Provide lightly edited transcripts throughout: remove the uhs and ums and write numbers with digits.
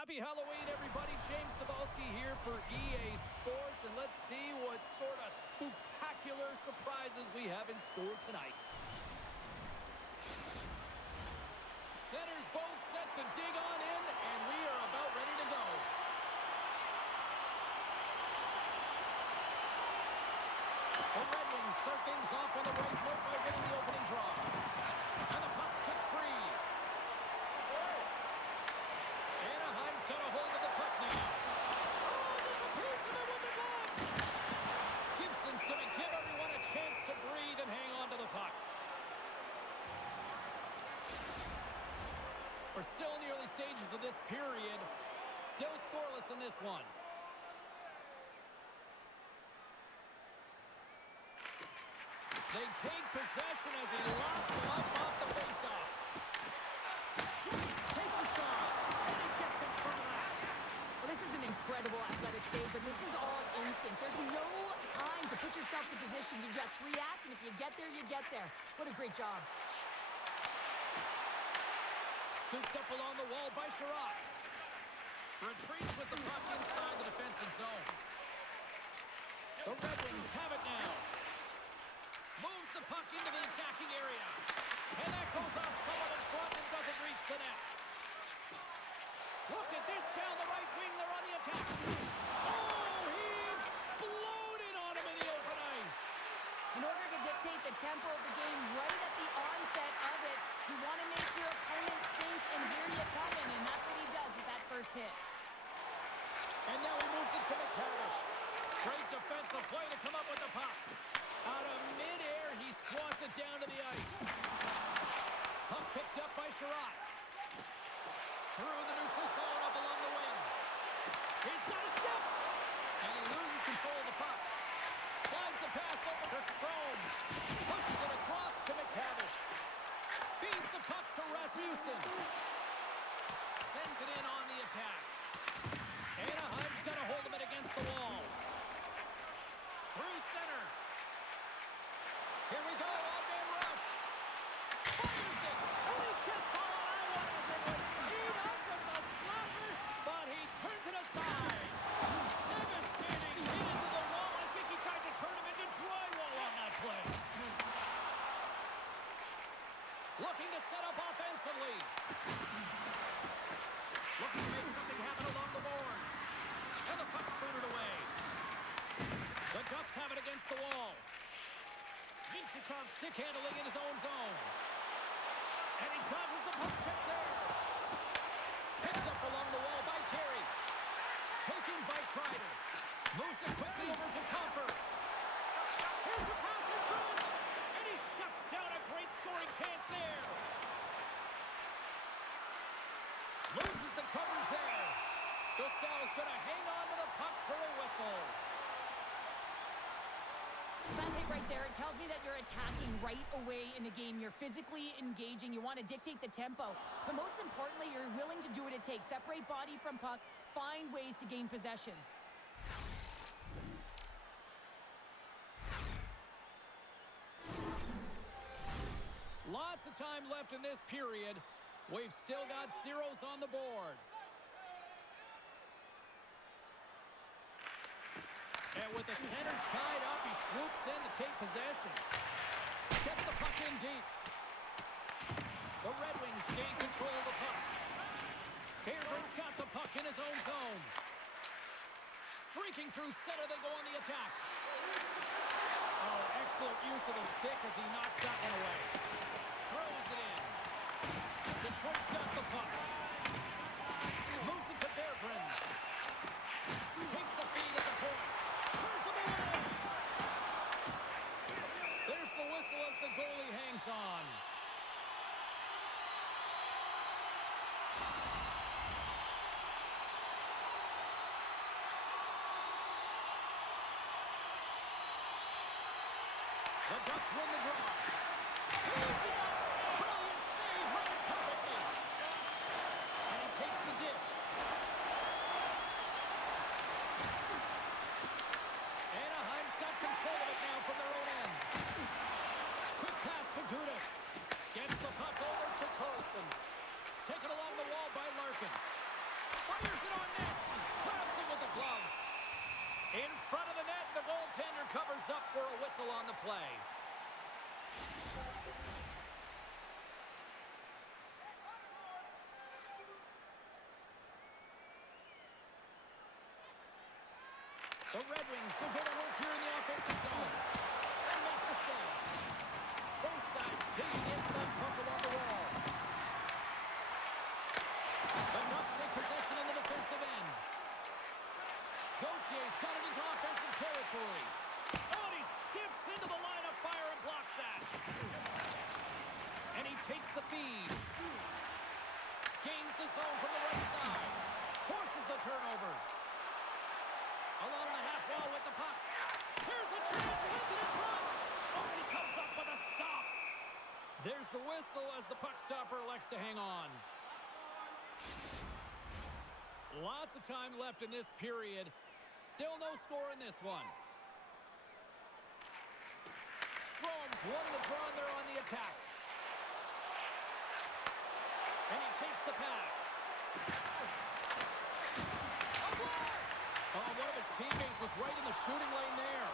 Happy Halloween, everybody. James Cebulski here for EA Sports, and let's see what sort of spectacular surprises we have in store tonight. Centers both set to dig on in, and we are about ready to go. The Red Wings start things off on the right note by winning the opening draw. And the puck's kicked free. Anaheim's got a hold of the puck now. Oh, that's a piece of it with the glove. Gibson's going to give everyone a chance to breathe and hang on to the puck. We're still in the early stages of this period. Still scoreless in this one. They take possession as he locks him up off the faceoff. Takes a shot, and he gets in front of that. Well, this is an incredible athletic save, but this is all instinct. There's no time to put yourself in position. You just react, and if you get there, you get there. What a great job. Scooped up along the wall by Sherratt. Retreats with the puck inside the defensive zone. The Red Wings have it now. Moves the puck into the attacking area. And that goes off someone in front and doesn't reach the net. Look at this down the right wing. They're on the attack. Oh, he exploded on him in the open ice. In order to dictate the tempo of the game right at the onset of it, you want to make your opponent think, and here you coming, and that's what he does with that first hit. And now he moves it to McTavish. Great defensive play to come up with the puck. Out of midair, he swats it down to the ice. Puck picked up by Sherratt. Through the neutral zone up along the wing. He's got a step. And he loses control of the puck. Slides the pass over to Strome. Pushes it across to McTavish. Feeds the puck to Rasmussen. Sends it in on the attack. Anaheim's got a hold of it against the wall. Through center. Here we go, all-man rush. Fires it, and he gets all on that one as it was teed up with the slapper, but he turns it aside. Devastating hit into the wall. I think he tried to turn him into drywall on that play. Looking to set up offensively. Looking to make something happen along the boards. And the puck's booted away. The Ducks have it against the wall. Minchikov stick handling in his own zone. And he dodges the puck check there. Picked up along the wall by Terry. Taken by Kreider. Moves it quickly over to Comfort. Here's the pass in front. And he shuts down a great scoring chance there. Loses the covers there. Gustav's going to hang on to the puck for a whistle. That hit right there, it tells me that you're attacking right away in the game. You're physically engaging. You want to dictate the tempo. But most importantly, you're willing to do what it takes. Separate body from puck. Find ways to gain possession. Lots of time left in this period. We've still got zeros on the board. And with the centers tied up, he swoops in to take possession. Gets the puck in deep. The Red Wings gain control of the puck. Havert's got the puck in his own zone. Streaking through center, they go on the attack. Oh, excellent use of the stick as he knocks that one away. Throws it in. Detroit's got the puck. Moves it to Berggren. Takes the feed at the point. Turns him away. There's the whistle as the goalie hangs on. The Ducks win the draw. Easy up. Brilliant save. Read it perfectly. And he takes the dish. Anaheim's got control of it now from their own end. Quick pass to Gudas. Gets the puck over to Carlson. Taken along the wall by Larkin. Fires The Red Wings will go to work here in the offensive zone. And makes the save. Both sides digging into that puck along the wall. The Ducks take possession in the defensive end. Gautier's got it into offensive territory. Oh, and he skips into the line of fire and blocks that. And he takes the feed. Gains the zone from the right side. Forces the turnover. Along the half wall with the puck. Here's a chance, sends it in front. Oh, and he comes up with a stop. There's the whistle as the puck stopper elects to hang on. Lots of time left in this period. Still no score in this one. Strome's wanting to draw in there on the attack. And he takes the pass. A blast! Oh, one of his teammates was right in the shooting lane there.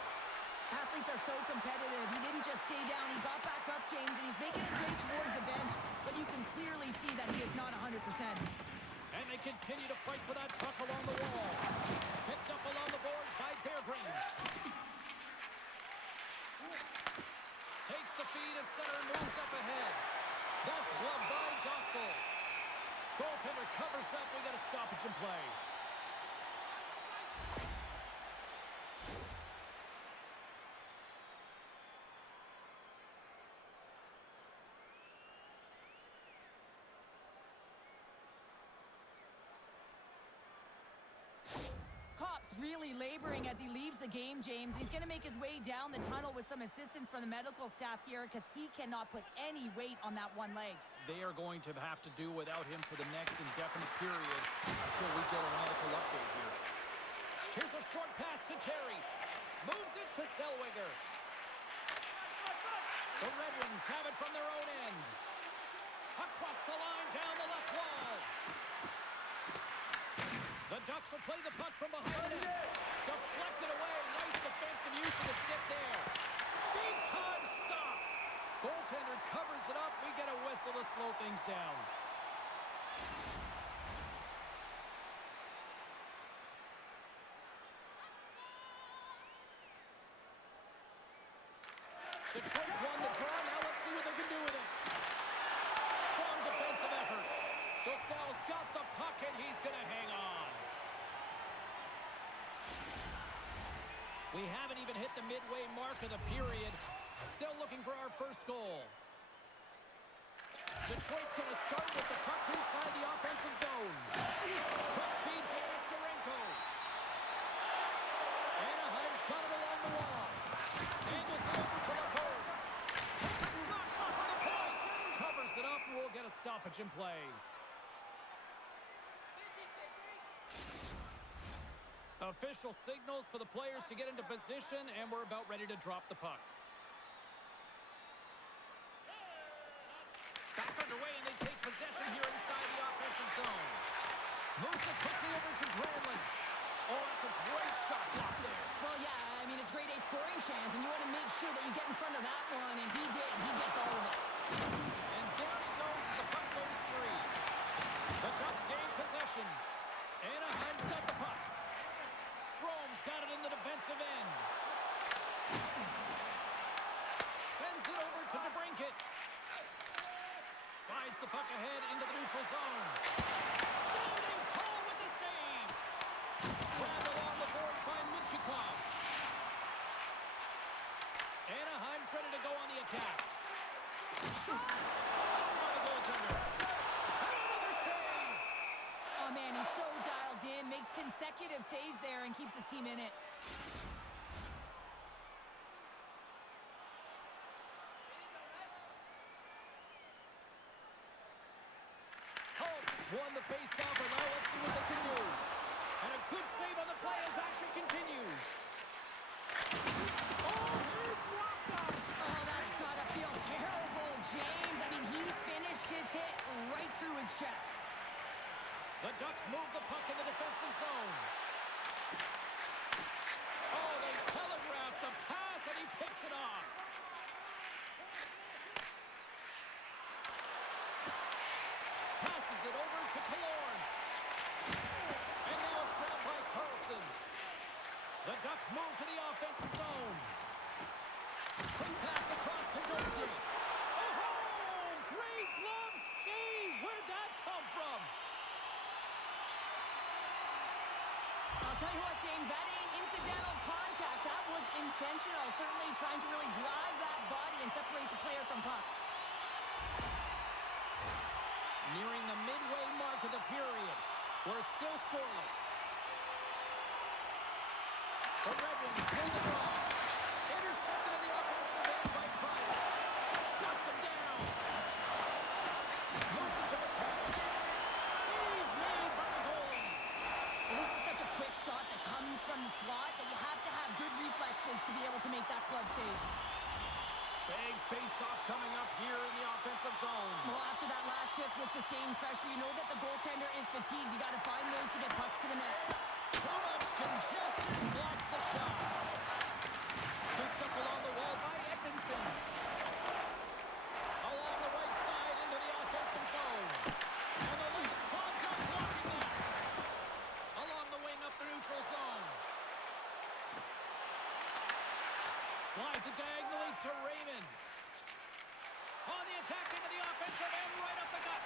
Athletes are so competitive. He didn't just stay down. He got back up, James, and he's making his way towards the bench. But you can clearly see that he is not 100%. And they continue to fight for that puck along the wall. Picked up along the boards by Beargrin. Takes the feed at center and moves up ahead. That's gloved by Dostal. Goaltender covers up. We got a stoppage in play. Really laboring as he leaves the game, James. He's going to make his way down the tunnel with some assistance from the medical staff here because he cannot put any weight on that one leg. They are going to have to do without him for the next indefinite period until we get a medical update here. Here's a short pass to Terry. Moves it to Zellweger. The Red Wings have it from their own end. Across the line, down the left wall. The Ducks will play the puck from behind the net. Deflected away. Nice defensive use of the stick there. Big time stop. Goaltender covers it up. We get a whistle to slow things down. Detroit's won the draw. Now let's see what they can do with it. Strong defensive effort. Dostal's got the puck, and he's going to hang on. We haven't even hit the midway mark of the period. Still looking for our first goal. Detroit's going to start with the puck inside the offensive zone. Quick feed to Ostarenko. Anaheim's got it along the wall. Angles it over to Lacombe. Takes a slap shot from the point. Covers it up, and we'll get a stoppage in play. Official signals for the players to get into position, and we're about ready to drop the puck. Back underway, and they take possession here inside the offensive zone. Moves it quickly over to Granlund. Oh, that's a great shot block there. Well, yeah, I mean, it's grade A scoring chance, and you want to make sure that you get in front of that one, and he did. He gets all of it. And down he goes as the puck goes free. The Ducks gain possession. Anaheim's got the puck. Strome's got it in the defensive end. Sends it over to DeBrincat. Slides the puck ahead into the neutral zone. Standing tall with the save. Grabbed along the boards by Michikov. Anaheim's ready to go on the attack. Stopped by the goaltender. And another save. Oh, man, he's so dialed in. Makes consecutive saves there and keeps his team in it. Carlson's won the face-off, and now let's see what they can do. And a good save on the play as action continues. Oh, he blocked up. Oh, that's got to feel terrible, James. I mean, he finished his hit right through his check. The Ducks move the puck in the defensive zone. Oh, they telegraphed the pass, and he picks it off. move to the offensive zone. Quick pass across to Dozier. Oh, great glove save. Where'd that come from? I'll tell you what, James, that ain't incidental contact. That was intentional. Certainly trying to really drive that body and separate the player from puck. Nearing the midway mark of the period. We're still scoreless. The Red Wings win the draw. Intercepted in the offensive end by Kreider. Shuts him down. Moves it to McTavish. Save made by the goalie. Well, this is such a quick shot that comes from the slot that you have to have good reflexes to be able to make that glove save. Big face-off coming up here in the offensive zone. Well, after that last shift with sustained pressure, you know that the goaltender is fatigued. You got to find ways to get pucks to the net. Too much congestion blocks the shot. Scooped up along the wall by Edmondson. Along the right side into the offensive zone. And the lead's clogged up blocking that. Along the wing up the neutral zone. Slides it diagonally to Raymond. On the attack into the offensive end, right up the gut.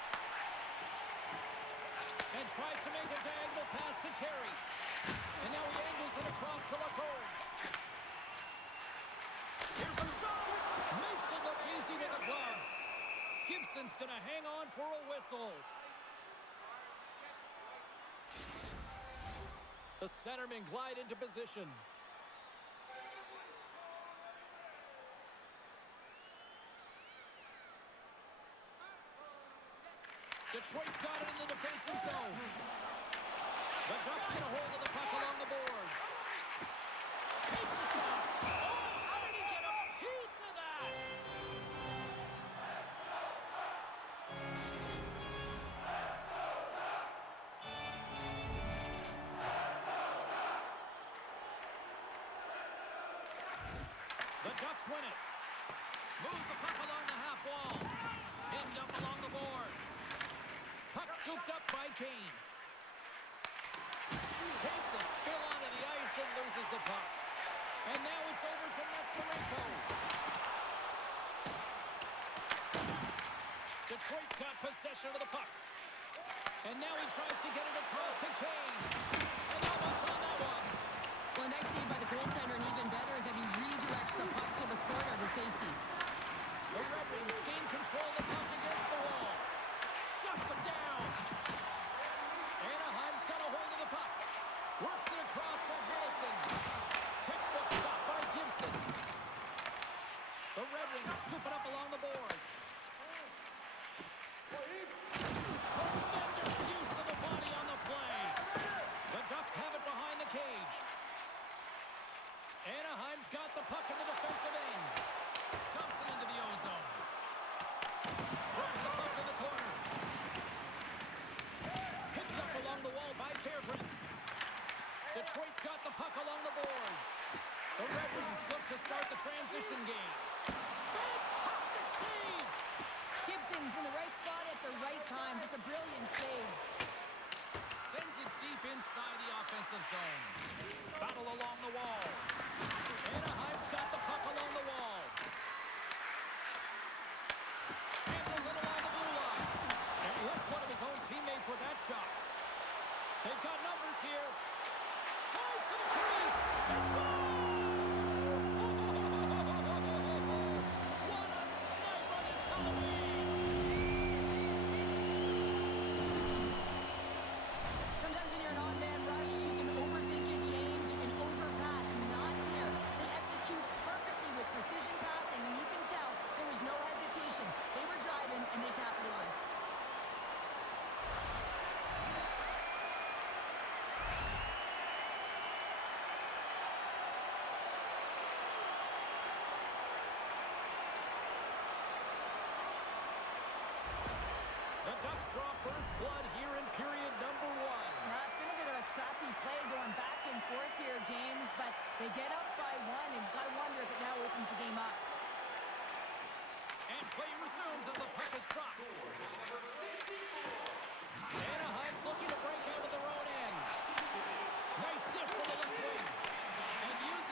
And tries to make a diagonal pass to Terry. And now he angles it across to Lacombe. Here's a shot. Makes it look easy with a glove. Gibson's going to hang on for a whistle. The centermen glide into position. Detroit's got it in the defensive zone. The Ducks get a hold of the puck along the boards. Takes a shot. Oh, how did he get a piece of that? The Ducks win it. Moves the puck along the half wall. Pinned up along the boards. Puck scooped up by Kane. Takes a spill onto the ice and loses the puck. And now it's over to Nesterenko. Detroit's got possession of the puck. And now he tries to get it across to Kane. And not much on that one. Well, nice save by the goaltender, and even better is that he redirects the puck to the corner to safety. The Red Wings gain control of the puck against the wall. Shuts him down. Anaheim's got a hold of the puck. Works it across to Hillison. Textbook stop by Gibson. The Red Wings scoop it up along the boards. Tremendous use of the body on the play. The Ducks have it behind the cage. Anaheim's got the puck in the defensive end. Dumps it into the O-zone. Brings the puck in the corner. Picked up along the wall by Fairbrand. Detroit's got the puck along the boards. The Red Wings look to start the transition game. Fantastic save! Gibson's in the right spot at the right time. Just a brilliant save. Sends it deep inside the offensive zone. Battle along the wall. Anaheim's got the puck along the wall. Handles it along the blue line. And he hits one of his own teammates with that shot. They've got numbers here. Tries to the crease. They score! What a snipe on this Halloween! Sometimes when you're an odd-man rush, you can overthink it, James. You can overpass. Not here. They execute perfectly with precision passing, and you can tell there was no hesitation. They were driving, and they capitalized. The Ducks draw first blood here in period number 1. Now, it's been a bit of a scrappy play going back and forth here, James, but they get up by one, and you've got to wonder if it now opens the game up. And play resumes as the puck is dropped. Anaheim's looking to break out of their own end. Nice dish from the left wing. And uses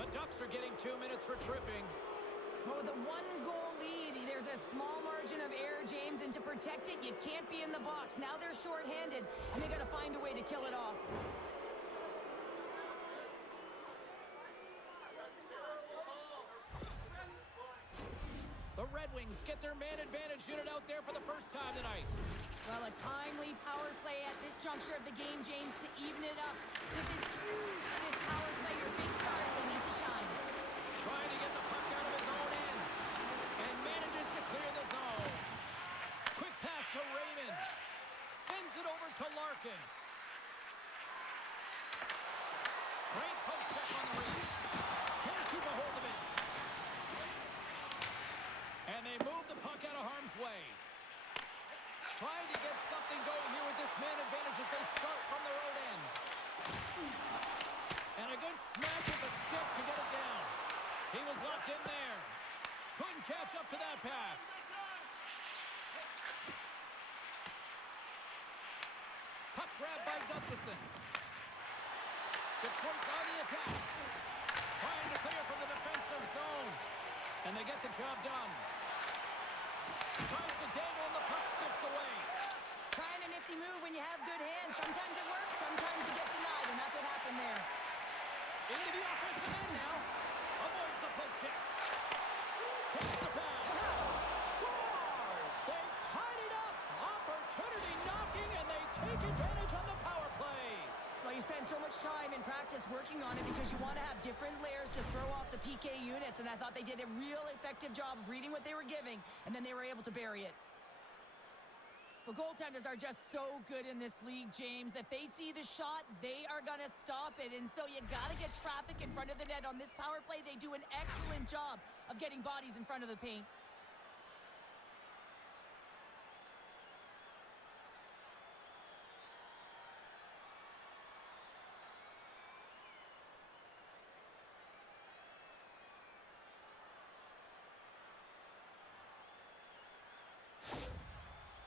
The Ducks are getting 2 minutes for tripping. Oh, the one-goal lead. There's a small margin of error, James, and to protect it, you can't be in the box. Now they're shorthanded, and they got to find a way to kill it off. The Red Wings get their man advantage unit out there for the first time tonight. Well, a timely power play at this juncture of the game, James, to even it up. This is huge for this power play. Your big stars, they need to shine. Trying to get the puck out of his own end. And manages to clear the zone. Quick pass to Raymond. Sends it over to Larkin. Great poke check on the reach. Can't keep a hold of it. And they move the puck out of harm's way. Trying to get something going here with this man advantage as they start from their own end. And a good smack with the stick to get it down. He was locked in there. Couldn't catch up to that pass. Puck grab by Gustafson. Detroit's on the attack. Trying to clear from the defensive zone. And they get the job done. Tries to dangle and the puck skips away. Trying a nifty move when you have good hands. Sometimes it works, sometimes you get denied, and that's what happened there. Into the offensive end now. Avoids the poke check. Takes the pass. Scores! They've tied it up. Opportunity knocking, and they take advantage on the power play. Well, you spend so much time in practice working on it because you want to have different layers to throw off the PK units, and I thought they did a real effective job of reading what they were giving, and then they were able to bury it. Well, goaltenders are just so good in this league, James. If they see the shot, they are going to stop it, and so you got to get traffic in front of the net. On this power play, they do an excellent job of getting bodies in front of the paint.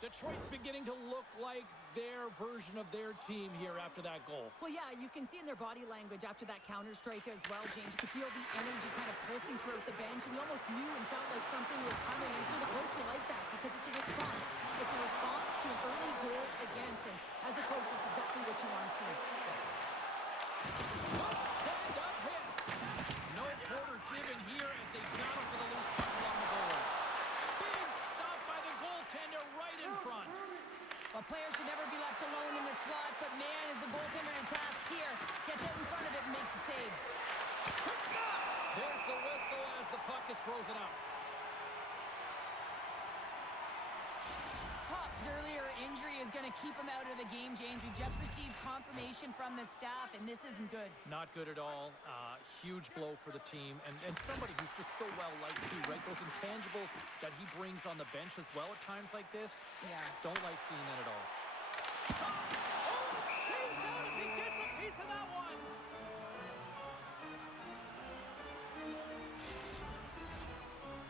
Detroit's beginning to look like their version of their team here after that goal. Well, yeah, you can see in their body language after that counter strike as well, James. You could feel the energy kind of pulsing throughout the bench, and you almost knew and felt like something was coming. And for the coach, you like that because it's a response. It's a response to an early goal against him. As a coach, that's exactly what you want to see. Good stand-up hit. No quarter given here as they battle for the loose puck along the boards. Big stop by the goaltender right in front. Well, players should never be left alone in the slot, but man, is the goaltender in task here. Gets out in front of it and makes the save. Quick shot! There's the whistle as the puck is frozen out. Pop's earlier injury is going to keep him out of the game, James. We just received confirmation from the staff, and this isn't good. Not good at all. Huge blow for the team. And somebody who's just so well-liked, too, right? Those intangibles that he brings on the bench as well at times like this. Yeah. Don't like seeing that at all. Oh, it stays out as he gets a piece of that one.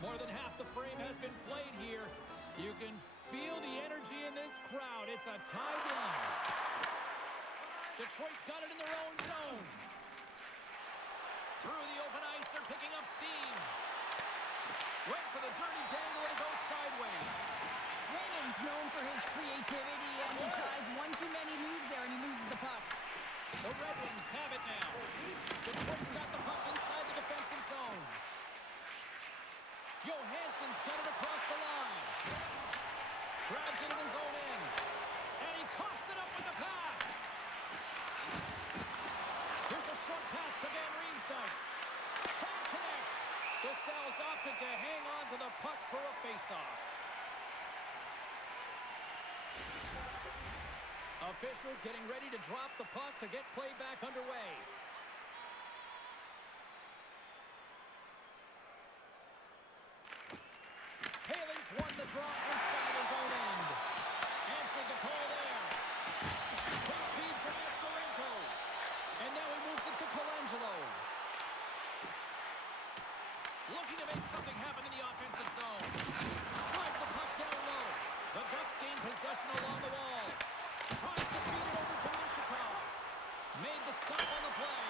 More than half the frame has been played here. You can feel the energy in this crowd. It's a tie game. Detroit's got it in their own zone. Through the open ice, they're picking up steam. Went for the dirty dangle and it goes sideways. Raymond's known for his creativity, and he tries one too many moves there, and he loses the puck. The Red Wings have it now. Detroit's got the puck inside the defensive zone. Johansson's got it across the line. Grabs it in his own end. And he coughs it up with the pass. Here's a short pass to Van Riemsdyk. Can't connect. Gustav's opted to hang on to the puck for a faceoff. Officials getting ready to drop the puck to get play back underway. Haley's won the draw inside his own end. Answered the call there. Quick feed to Nestorenko. And now he moves it to Colangelo. Looking to make something happen in the offensive zone. Slides the puck down low. The Ducks gain possession along the wall. Tries to feed it over to Minchikov. Made the stop on the play.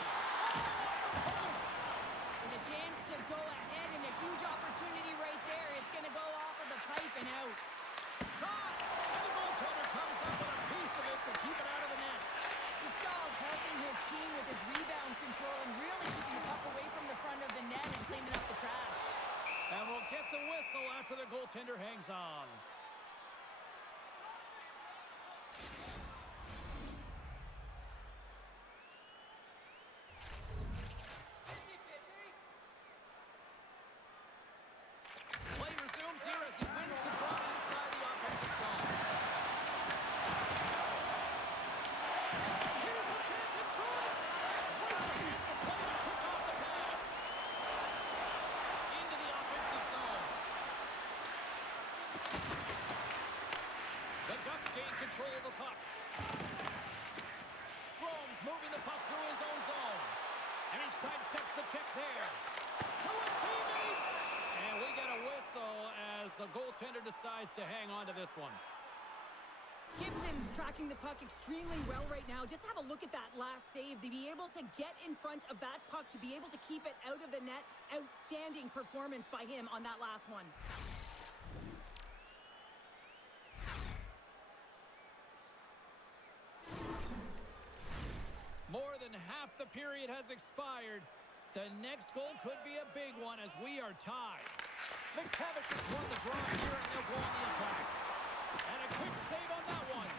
check there. To his teammate. And we get a whistle as the goaltender decides to hang on to this one. Gibson's tracking the puck extremely well right now. Just have a look at that last save. To be able to get in front of that puck, to be able to keep it out of the net, outstanding performance by him on that last one. More than half the period has expired. The next goal could be a big one as we are tied. McTavish has won the draw here, and they'll go on the attack. And a quick save on that one.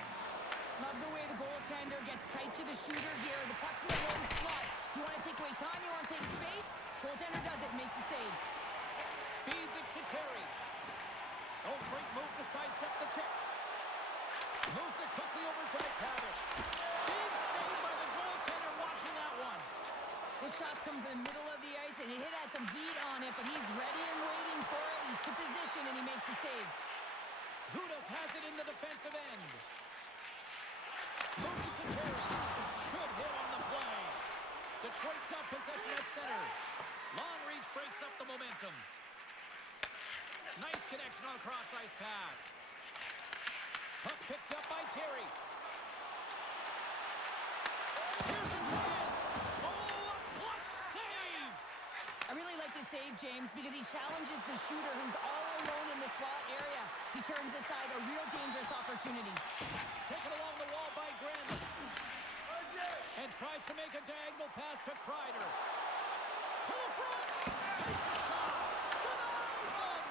Love the way the goaltender gets tight to the shooter here. The puck's in the low slot. You want to take away time, you want to take space. Goaltender does it, makes the save. Feeds it to Terry. Oh, great move to sidestep the check. Moves it quickly over to McTavish. Big save by the goaltender, watching that one. The shots come from the middle of the ice, and it has some heat on it, but he's ready and waiting for it. He's to position, and he makes the save. Gudas has it in the defensive end. Moves it to Terry. Good hit on the play. Detroit's got possession at center. Long reach breaks up the momentum. Nice connection on a cross-ice pass. Puck picked up by Terry. Here's a chance. Oh, a clutch save. I really like this save, James, because he challenges the shooter who's all alone in the slot area. He turns aside a real dangerous opportunity. Taken along the wall by Granlund. And tries to make a diagonal pass to Kreider. To the front. Takes a shot. Denies him.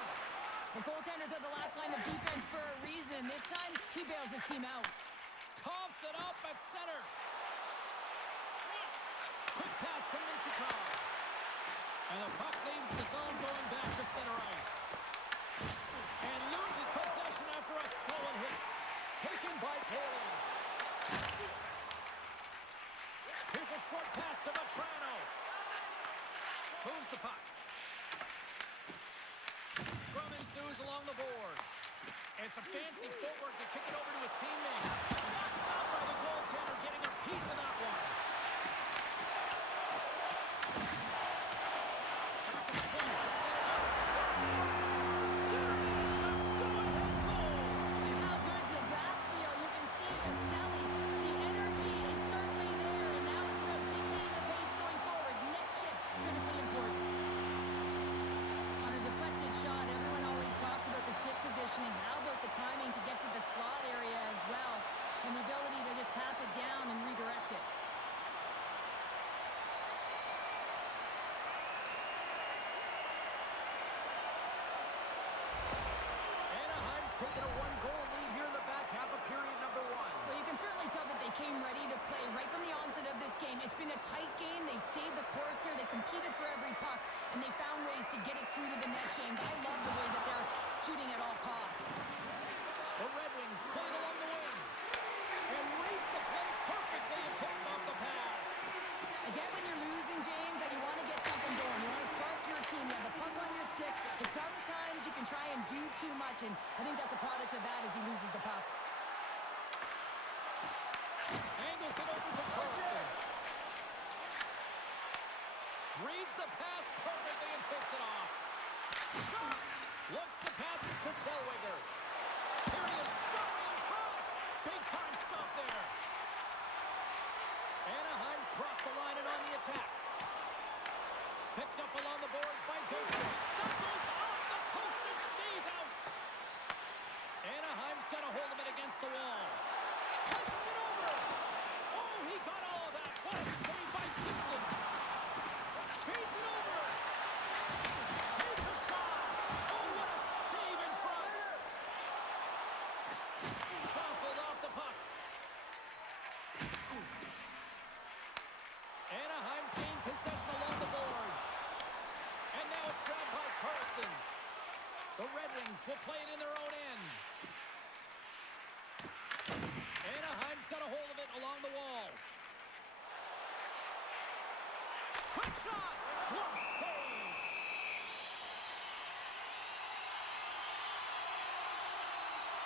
The goaltenders are the last line of defense for a reason. This time, he bails his team out. Coughs it up at center. Quick pass to Minchikov. And the puck leaves the zone going back to center ice. And loses possession after a solid hit. Taken by Palin. Here's a short pass to Vetrano. Moves the puck. Scrum ensues along the boards. It's a fancy footwork to kick it over to his teammate. Stopped by the goaltender, getting a piece of that one. How about the timing to get to the slot area as well, and the ability to just tap it down and redirect it. Anaheim's taken a one-goal lead here in the back half of period number one. Well, you can certainly tell that they came ready to play right from the onset of this game. It's been a tight game. They've stayed the course here. They competed for every puck, and they found ways to get it through to the net, James. I love the way that they're shooting at all costs. The Red Wings played along the wing and reads the play perfectly and picks off the pass. I get when you're losing, James, that you want to get something going. You want to spark your team. You have the puck on your stick, but sometimes you can try and do too much, and I think that's a product of that as he loses the puck. Angles it over to Carlson. Reads the pass perfectly and picks it off. Shot! Looks to pass it to Zellweger. Here he is, shot in front. Big time stop there. Anaheim's crossed the line and on the attack. Picked up along the boards by Gatesman. That goes off the post and stays out. Anaheim's got a hold of it against the wall. Passes it over. Oh, he got all of that. What a save by Gibson. Feeds it over. Takes a shot. Oh, what a save in front. Jostled off the puck. Anaheim's gained possession along the boards. And now it's grabbed by Carlson. The Red Wings will play it in their own end. Anaheim's got a hold of it along the wall. Quick shot! Glove save!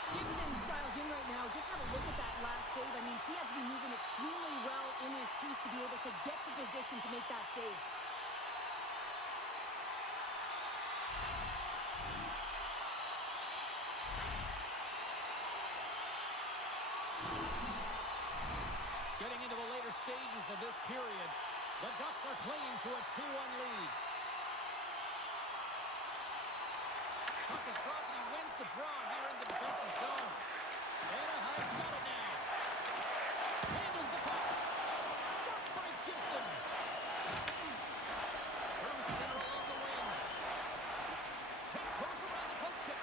Gibson's dialed in right now. Just have a look at that last save. I mean, he had to be moving extremely well in his crease to be able to get to position to make that save. of this period. The Ducks are clinging to a 2-1 lead. Puck is dropped and he wins the draw here in the defensive zone. Anaheim's got it now. Handles the puck. Stopped by Gibson. Through center along the wing. Goes around the poke check.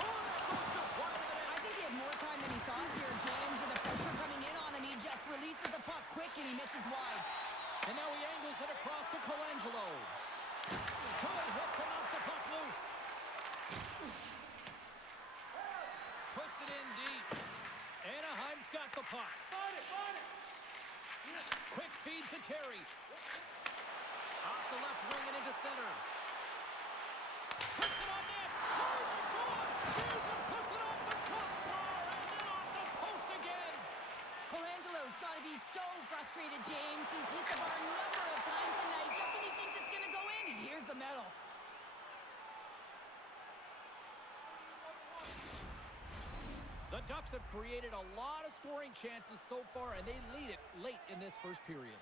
Oh, that goes just wide of the net. I think he had more time than he thought here, James. With the pressure coming in on him, he just releases the puck quick and he misses wide. And now he angles it across to Colangelo. Good hit to knock the puck loose. Puts it in deep. Anaheim's got the puck. Quick feed to Terry. Off the left wing and into center. Puts it on net. Trying to go upstairs and puts it off the crossbar and then off the post again. Colangelo's got to be so frustrated, James. He's hit the bar a number of times tonight. Just when he thinks it's going to go in, he hears the metal. The Ducks have created a lot of scoring chances so far, and they lead it late in this first period.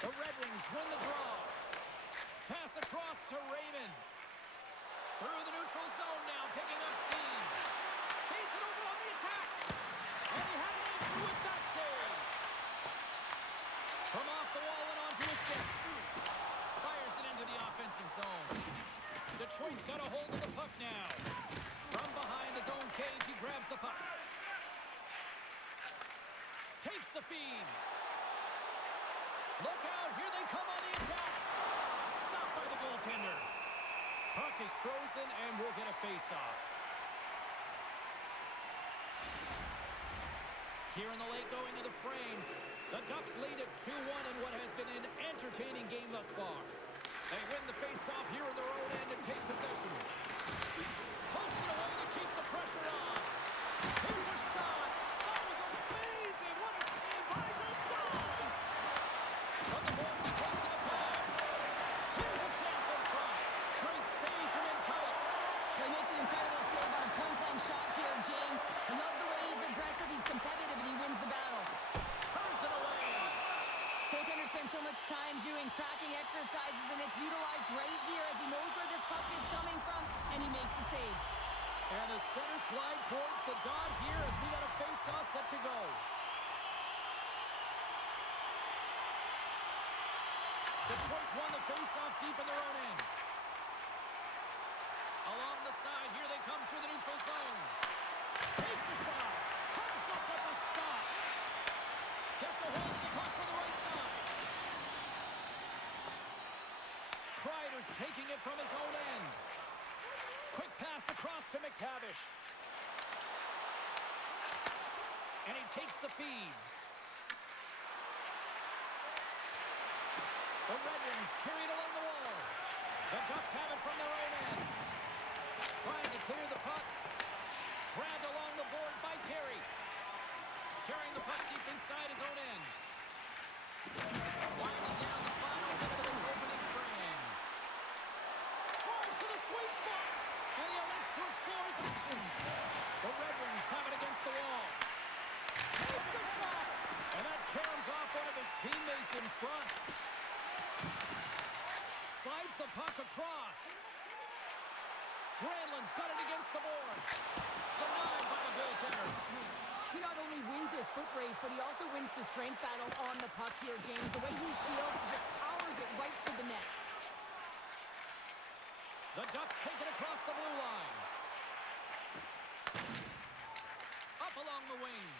The Red Wings win the draw. Pass across to Raymond. Through the neutral zone now, picking up steam. Feeds it over on the attack. And he had an answer with that save. From off the wall and onto his stick. Fires it into the offensive zone. Detroit's got a hold of the puck now. From behind his own cage, he grabs the puck. Takes the feed. Look out, here they come on the attack. Stopped by the goaltender. Puck is frozen and we'll get a face-off. Here in the late going of the frame, the Ducks lead at 2-1 in what has been an entertaining game thus far. They win the face-off here in their own end and take possession. Pokes it away to keep the pressure on. Here's a shot. That was amazing. What a save by Dostal. From the boards, he takes the pass. Here's a chance in front. Great save from in tight. He makes an incredible save on a point-blank shot here, James. I love the way he's aggressive, he's competitive, and he wins the battle. Turns it away. Goaltender spends so much time doing tracking exercises, and it's utilized right here as he knows where this puck is coming from, and he makes the save. And the centers glide towards the dot here as we got a face-off set to go. Detroit's won the face-off deep in their own end. Along the side, here they come through the neutral zone. Takes a shot. Comes up with the stop. Gets a hold of the puck from the right side. Kreider's taking it from his own end. Quick pass across to McTavish. And he takes the feed. The Red Wings carry it along the wall. The Ducks have it from their own end. Trying to clear the puck. Grabbed along the board by Terry. Carrying the puck deep inside his own end. Winding down the final minute of this opening frame. Drives to the sweet spot. And he elects to explore his options. The Red Wings have it against the wall. Takes the shot. And that caroms off one of his teammates in front. Slides the puck across. Granlund's got it against the boards. Denied by the goaltender. He not only wins his foot race, but he also wins the strength battle on the puck here, James. The way he shields, he just powers it right to the net. The Ducks take it across the blue line. Up along the wing.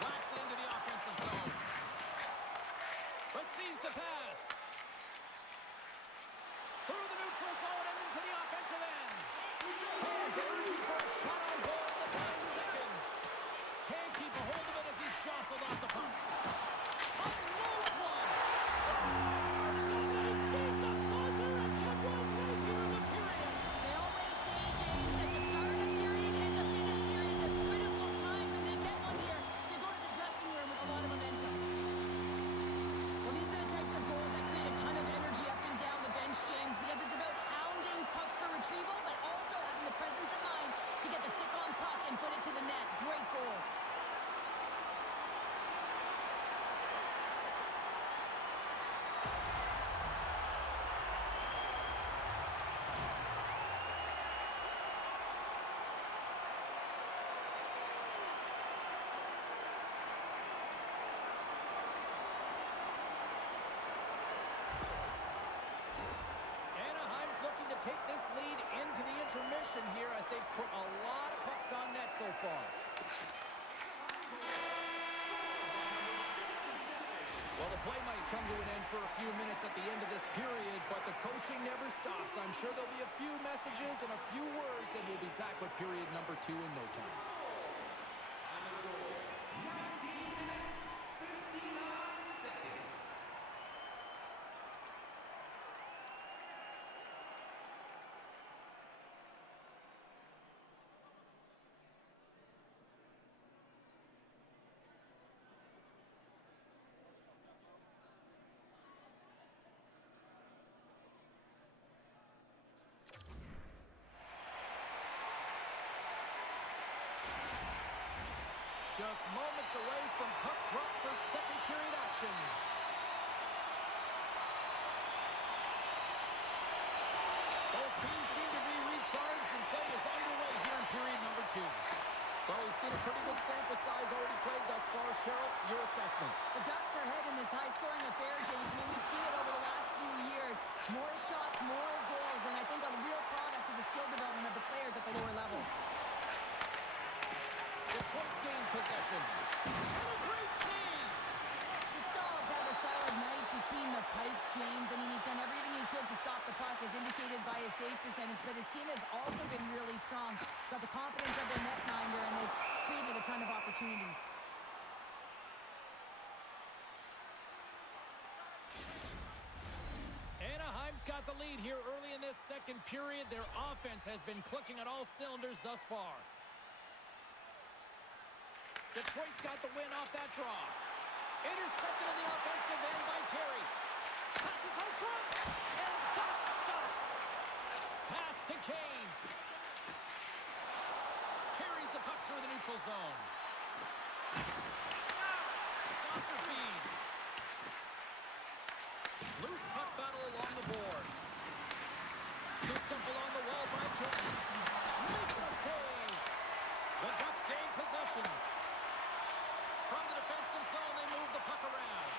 Whacks it into the offensive zone. Receives the pass. Through the neutral zone and into the offensive end. Fans urging for a shot on goal in the final seconds. Can't keep a hold of it as he's jostled off the puck. Unloads one. Scores! And they beat the buzzer and get one right here in the period. They always say, James, that to start a period and to finish periods at critical times, and they get one here. They go to the dressing room with a lot of momentum. Well, these are the types of goals that take this lead into the intermission here as they've put a lot of pucks on net so far. Well, the play might come to an end for a few minutes at the end of this period, but the coaching never stops. I'm sure there'll be a few messages and a few words, and we'll be back with period number 2 in no time. Just moments away from puck drop for second period action. Both teams seem to be recharged and play is underway here in period number 2. Well, we've seen a pretty good sample size already played thus far. Cheryl, your assessment. The Ducks are ahead in this high-scoring affair, James. I mean, we've seen it over the last few years. More shots, more goals, and I think a real product of the skill development of the players at the lower levels. Detroit's gained possession. And a great save! Stahl's had a solid night between the pipes, James. I mean, he's done everything he could to stop the puck, as indicated by his save percentage, but his team has also been really strong. Got the confidence of their netminder, and they've created a ton of opportunities. Anaheim's got the lead here early in this second period. Their offense has been clicking on all cylinders thus far. Detroit's got the win off that draw. Intercepted in the offensive end by Terry. Passes out front, and that's stopped. Pass to Kane. Carries the puck through the neutral zone. Saucer feed. Loose puck battle along the boards. Scooped up along the wall by Kane. Makes a save. The Ducks gain possession. From the defensive zone, they move the puck around.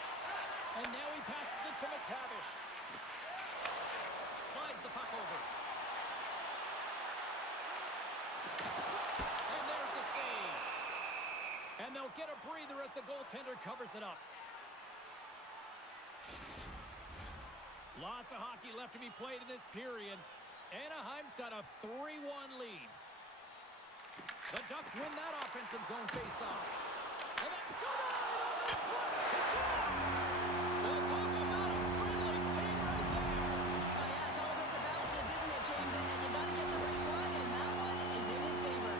And now he passes it to McTavish. Slides the puck over. And there's the save. And they'll get a breather as the goaltender covers it up. Lots of hockey left to be played in this period. Anaheim's got a 3-1 lead. The Ducks win that offensive zone face-off. And that well, talk about a friendly paint right there. Oh, yeah, it's all about the bounces, isn't it, James? And you got to get the right one, and that one is in his favor.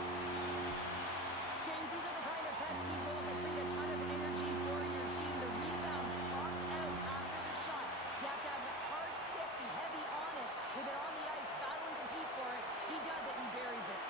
James, these are the kind of pesky goals that create a ton of energy for your team. The rebound pops out after the shot. You have to have the hard stick, be heavy on it. With it on the ice, battle and compete for it. He does it and buries it.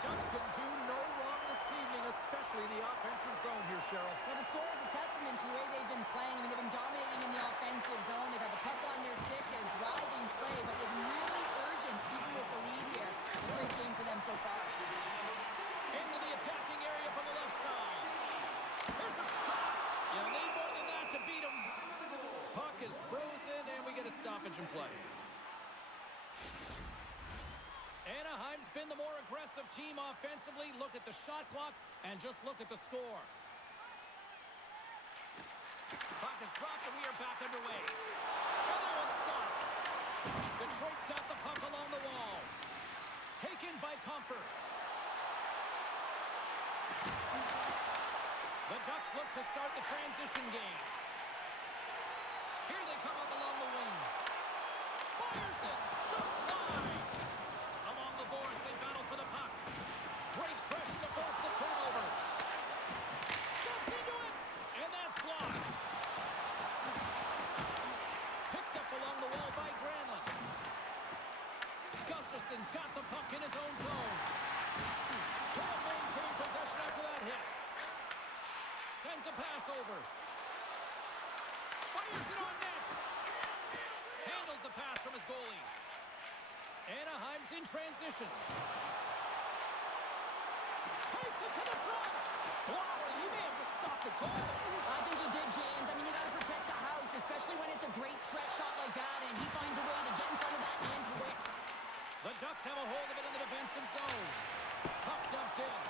Ducks can do no wrong this evening, especially in the offensive zone here, Cheryl. Well, the score is a testament to the way they've been playing. I mean, they've been dominating in the offensive zone. They've had the puck on their stick. They're driving play, but they've been really urgent, even with the lead here. A great game for them so far. Into the attacking area from the left side. There's a shot. You need more than that to beat him. Puck is frozen, and we get a stoppage in play. Anaheim's been the more aggressive team offensively. Look at the shot clock and just look at the score. Puck is dropped and we are back underway. And that one's stopped. Detroit's got the puck along the wall. Taken by Comfort. The Ducks look to start the transition game. Here they come up along the wing. Fires it. Just wide. Along the boards, they battle for the puck. Great pressure to force the turnover. Steps into it, and that's blocked. Picked up along the wall by Granlund. Gustafson's got the puck in his own zone. Can't maintain possession after that hit. Sends a pass over. Fires it on net. Handles the pass from his goalie. Anaheim's in transition. Takes it to the front. Blocked, and he may have just stopped the the goal. I think he did, James. I mean, you got to protect the house, especially when it's a great threat shot like that, and he finds a way to get in front of that and quick. The Ducks have a hold of it in the defensive zone. Puck dumped in.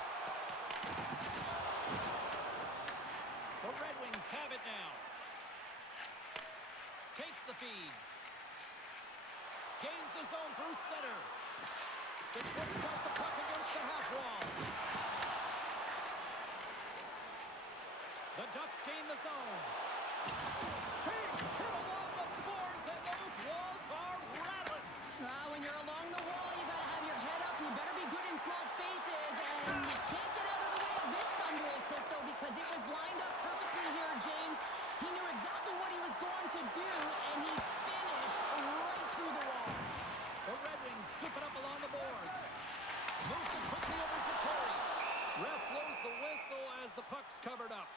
The Red Wings have it now. Takes the feed. Gains the zone through center. Detroit's got the puck against the half wall. The Ducks gain the zone. Big hit along the boards, and those walls are rattling. When you're along the wall, you got to have your head up. You better be good in small spaces, and you can't get out of the way of this thunderous hit, though, because it was lined up perfectly here, James. He knew exactly what he was going to do, and he finished right through the wall. The Red Wings scoop it up along the boards. Moves it quickly over to Terry. Ref blows the whistle as the puck's covered up.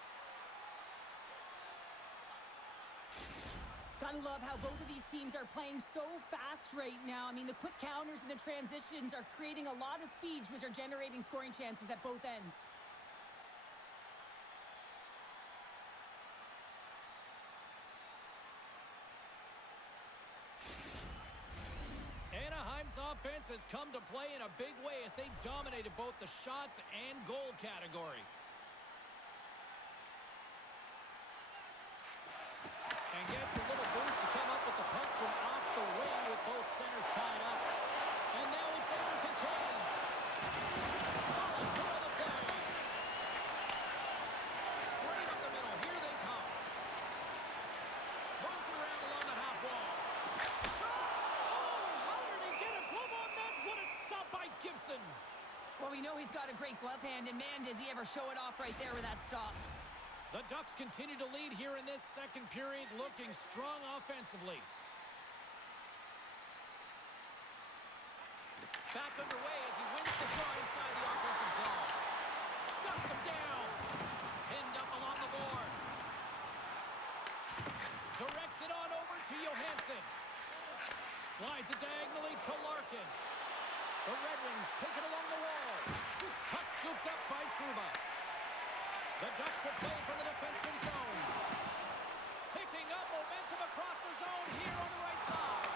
Gotta love how both of these teams are playing so fast right now. I mean, the quick counters and the transitions are creating a lot of speeds, which are generating scoring chances at both ends. Anaheim's offense has come to play in a big way as they dominated both the shots and goal category. And gets a little boost to come up with the puck from off the wing with both centers tied up. And now it's over to Kane. Solid hit on the play. Straight up the middle. Here they come. Moves it around along the half wall. Shot! Oh, how did he get a glove on that? What a stop by Gibson. Well, we know he's got a great glove hand, and man, does he ever show it off right there with that stop. The Ducks continue to lead here in this second period, looking strong offensively. Back underway as he wins the draw inside the offensive zone. Shuts him down. Pinned up along the boards. Directs it on over to Johansson. Slides it diagonally to Larkin. The Red Wings take it along the wall. Puck scooped up by Trouba. The Ducks will play from the defensive zone. Picking up momentum across the zone here on the right side.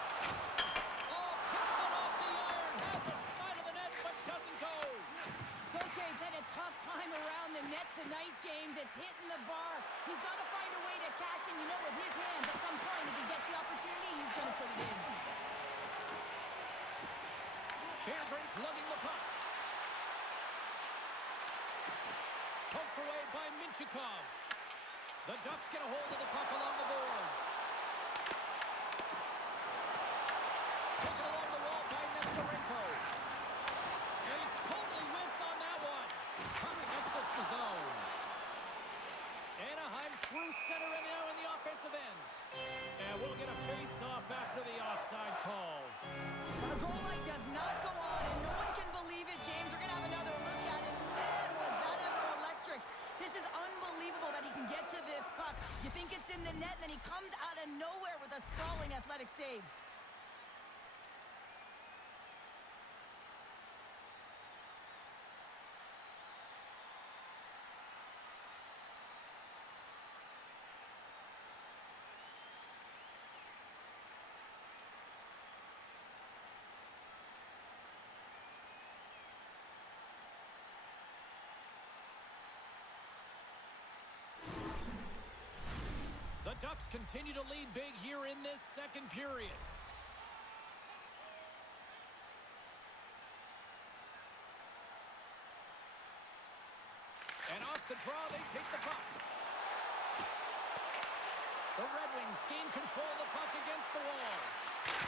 Oh, puts it off the iron. Had the side of the net, but doesn't go. Coach A's had a tough time around the net tonight, James. It's hitting the bar. He's got to find a way to cash in. You know, with his hands, at some point, if he gets the opportunity, he's going to put it in. Bearbrandt's lugging the puck. Poked away by Minchikov. The Ducks get a hold of the puck along the boards. Taken along the wall by Nestorenko. And he totally whiffs on that one. Puck exits the zone. Anaheim's through center and now in the offensive end. And we'll get a face-off after the offside call. Well, a goal like does not go on, and no one can believe it, James. We're going to have another look at it. Man, was that ever electric. This is unbelievable that he can get to this puck. You think it's in the net, and then he comes out of nowhere with a sprawling athletic save. The Ducks continue to lead big here in this second period. And off the draw, they take the puck. The Red Wings gain control of the puck against the wall.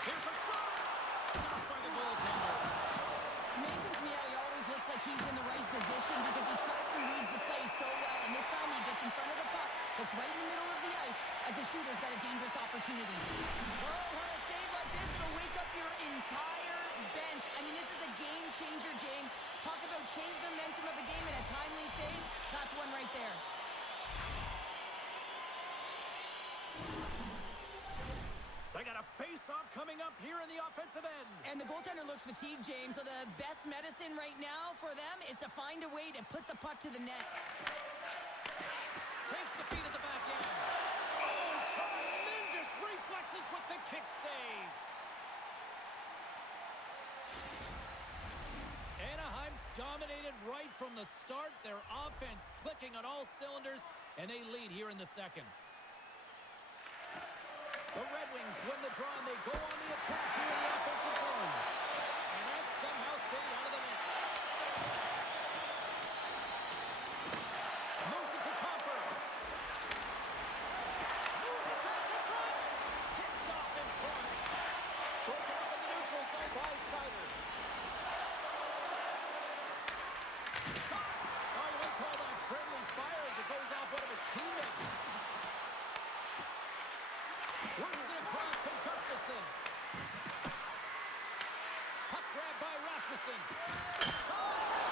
Here's a shot! Stopped by the goaltender. It's amazing to me how he always looks like he's in the right position because he tracks and reads the play so well. And this time he gets in front of the puck, gets right in the middle of the ice as the shooter's got a dangerous opportunity. Oh, what a save like this. It'll wake up your entire bench. I mean, this is a game changer, James. Talk about change the momentum of the game in a timely save. That's one right there. They got a face-off coming up here in the offensive end. And the goaltender looks fatigued, James, so the best medicine right now for them is to find a way to put the puck to the net. Takes dominated right from the start. Their offense clicking on all cylinders, and they lead here in the second. The Red Wings win the draw, and they go on the attack here in the offensive zone. And that somehow stayed out of the net. Moves it to Comfort. Moves it past in front. Picked off in front. Broken up in the neutral zone by Sider. Shot. Oh, you may call that friendly fire as it goes off one of his teammates. Works it across to Gustafsson. Puck grab by Rasmussen. Scores!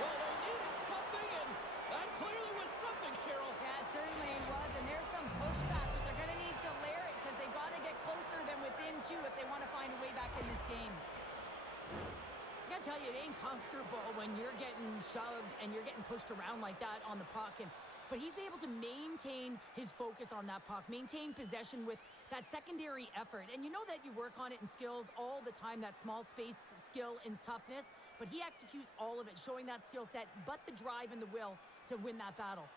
Well, they needed something, and that clearly was something, Cheryl. Yeah, it certainly was, and there's some pushback, but they're going to need to layer it because they've got to get closer than within two if they want to find a way back in this game. I gotta tell you, it ain't comfortable when you're getting shoved and you're getting pushed around like that on the puck, but he's able to maintain his focus on that puck, maintain possession with that secondary effort. And you know that you work on it in skills all the time, that small space skill and toughness, but he executes all of it, showing that skill set, but the drive and the will to win that battle.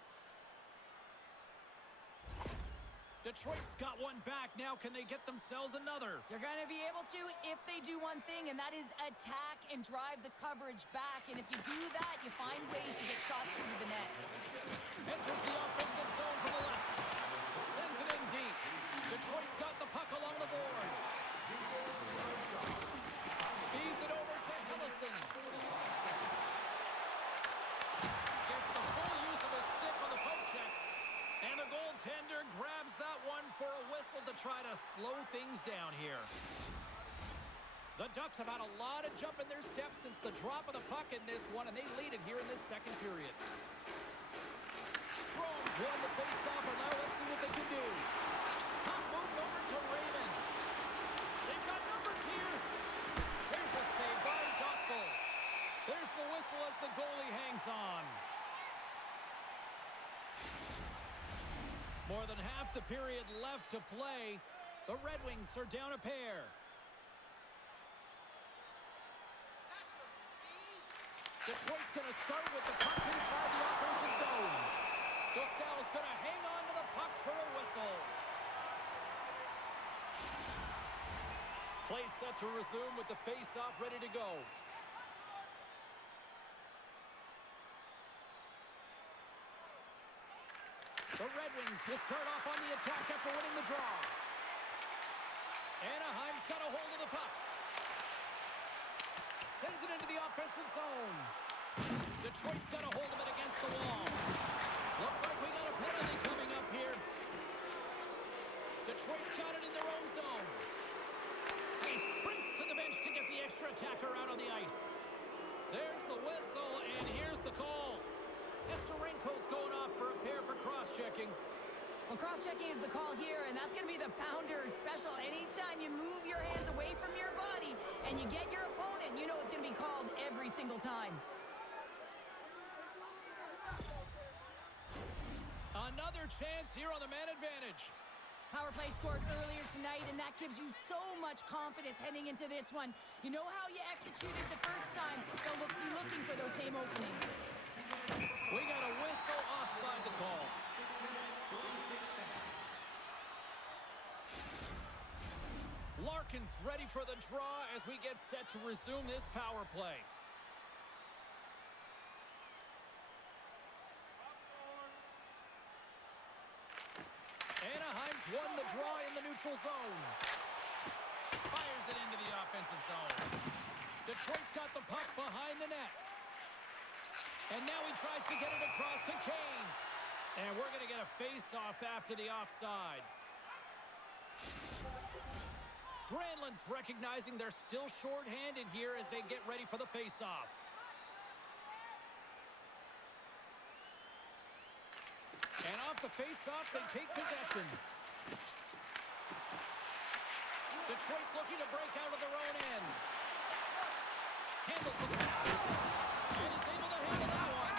Detroit's got one back. Now can they get themselves another? They're going to be able to if they do one thing, and that is attack and drive the coverage back. And if you do that, you find ways to get shots through the net. Enters the offensive zone from the left. Sends it in deep. Detroit's got the puck along the boards. Feeds it over to Hillison. Gets the full use of his stick on the poke check. And the goaltender grabs that one for a whistle to try to slow things down here. The Ducks have had a lot of jump in their steps since the drop of the puck in this one, and they lead it here in this second period. Strome's won the face-off, and now let's see what they can do. Puck moved over to Raymond. They've got numbers here. There's a save by Dostal. There's the whistle as the goalie hangs on. More than half the period left to play. The Red Wings are down a pair. Detroit's going to start with the puck inside the offensive zone. Dostal's going to hang on to the puck for a whistle. Play set to resume with the face-off ready to go. The Red Wings will start off on the attack after winning the draw. Anaheim's got a hold of the puck. Sends it into the offensive zone. Detroit's got a hold of it against the wall. Looks like we got a penalty coming up here. Detroit's got it in their own zone. And he sprints to the bench to get the extra attacker out on the ice. There's the whistle, and here's the call. Nestorenko's going off for a pair for cross-checking. Well, cross-checking is the call here, and that's going to be the pounder special. Anytime you move your hands away from your body and you get your opponent, you know it's going to be called every single time. Another chance here on the man advantage. Power play scored earlier tonight, and that gives you so much confidence heading into this one. You know how you executed the first time, they'll be looking for those same openings. We got a whistle offside the call. Larkin's ready for the draw as we get set to resume this power play. Anaheim's won the draw in the neutral zone. Fires it into the offensive zone. Detroit's got the puck behind the net. And now he tries to get it across to Kane. And we're going to get a face-off after the offside. Granlund's recognizing they're still short-handed here as they get ready for the face-off. And off the face-off, they take possession. Detroit's looking to break out of their own end. Handles the pass. And is able to handle that one.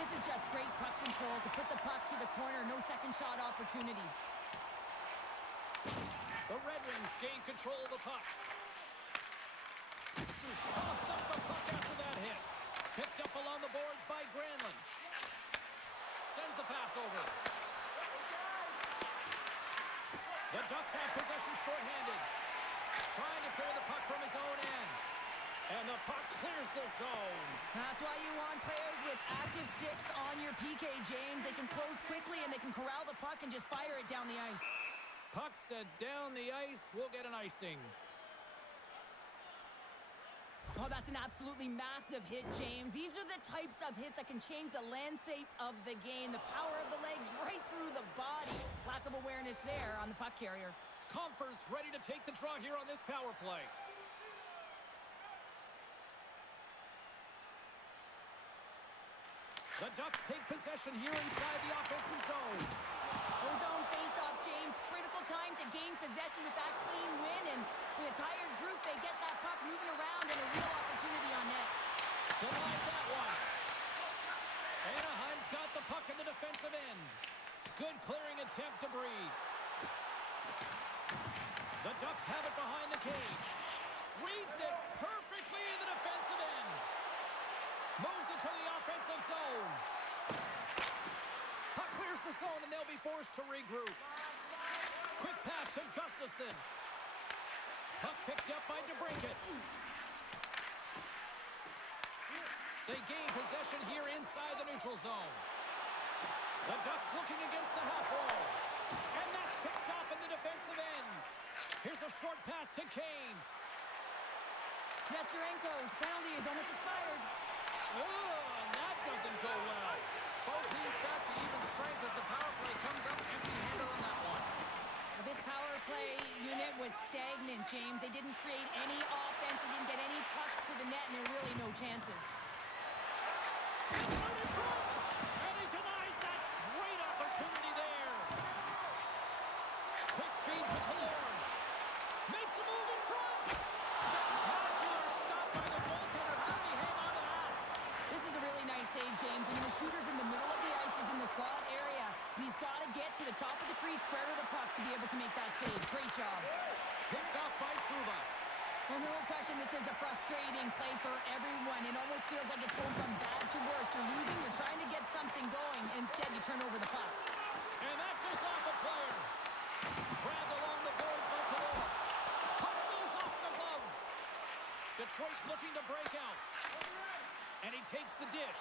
This is just great puck control to put the puck to the corner. No second shot opportunity. The Red Wings gain control of the puck. Coughs up the puck after that hit. Picked up along the boards by Granlund. Sends the pass over. The Ducks have possession shorthanded. Trying to clear the puck from his own end. And the puck clears the zone. That's why you want players with active sticks on your PK, James. They can close quickly and they can corral the puck and just fire it down the ice. Puck set down the ice. We'll get an icing. Oh, that's an absolutely massive hit, James. These are the types of hits that can change the landscape of the game. The power of the legs right through the body. Lack of awareness there on the puck carrier. Compher's ready to take the draw here on this power play. The Ducks take possession here inside the offensive zone. Ozone face-off, James. Critical time to gain possession with that clean win. And with a tired group, they get that puck moving around and a real opportunity on net. Denied that one. Anaheim's got the puck in the defensive end. Good clearing attempt to breathe. The Ducks have it behind the cage. Reads it perfectly in the defensive end. Moves it to the offensive zone. Puck clears the zone and they'll be forced to regroup. Quick pass to Gustafsson. Puck picked up by DeBrincat. They gain possession here inside the neutral zone. The Ducks looking against the half wall. And that's picked off in the defensive end. Here's a short pass to Kane. Nesterenko's penalty is almost expired. And that doesn't go well. Both teams back to even strength as the power play comes up empty-handed on that one. This power play unit was stagnant, James. They didn't create any offense. They didn't get any pucks to the net, and there were really no chances. Sends it out in front, and he denies that great opportunity there. Quick feed to Killorn. Makes a move in front. Spectacular stop by the goaltender. How did he hang on to that? This is a really nice save, James. I mean, the shooter's in the middle of the ice. He's in the slot area, and he's got to get to the top of the crease, square to the puck to be able to make that save. Great job. Picked off by Trouba. Well, no question, this is a frustrating play for everyone. It almost feels like it's going from bad to worse. You're losing, you're trying to get something going. Instead, you turn over the puck. And that goes off a player. Grabbed along the boards by Killorn. Puck goes off the glove. Detroit's looking to break out. And he takes the dish.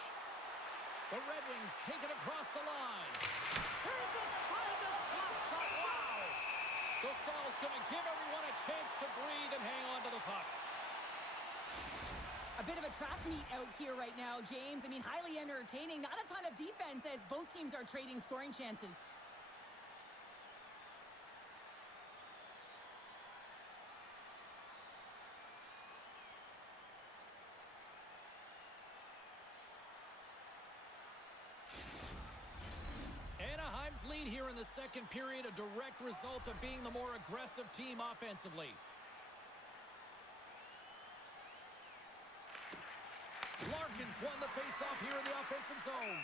The Red Wings take it across the line. Here's a side-to-slap shot. Wow! Gustafsson's going to give everyone a chance to breathe and hang on to the puck. A bit of a track meet out here right now, James. I mean, highly entertaining. Not a ton of defense as both teams are trading scoring chances. Anaheim's lead here in the second period, a direct result of being the more aggressive team offensively. Larkin's won the faceoff here in the offensive zone.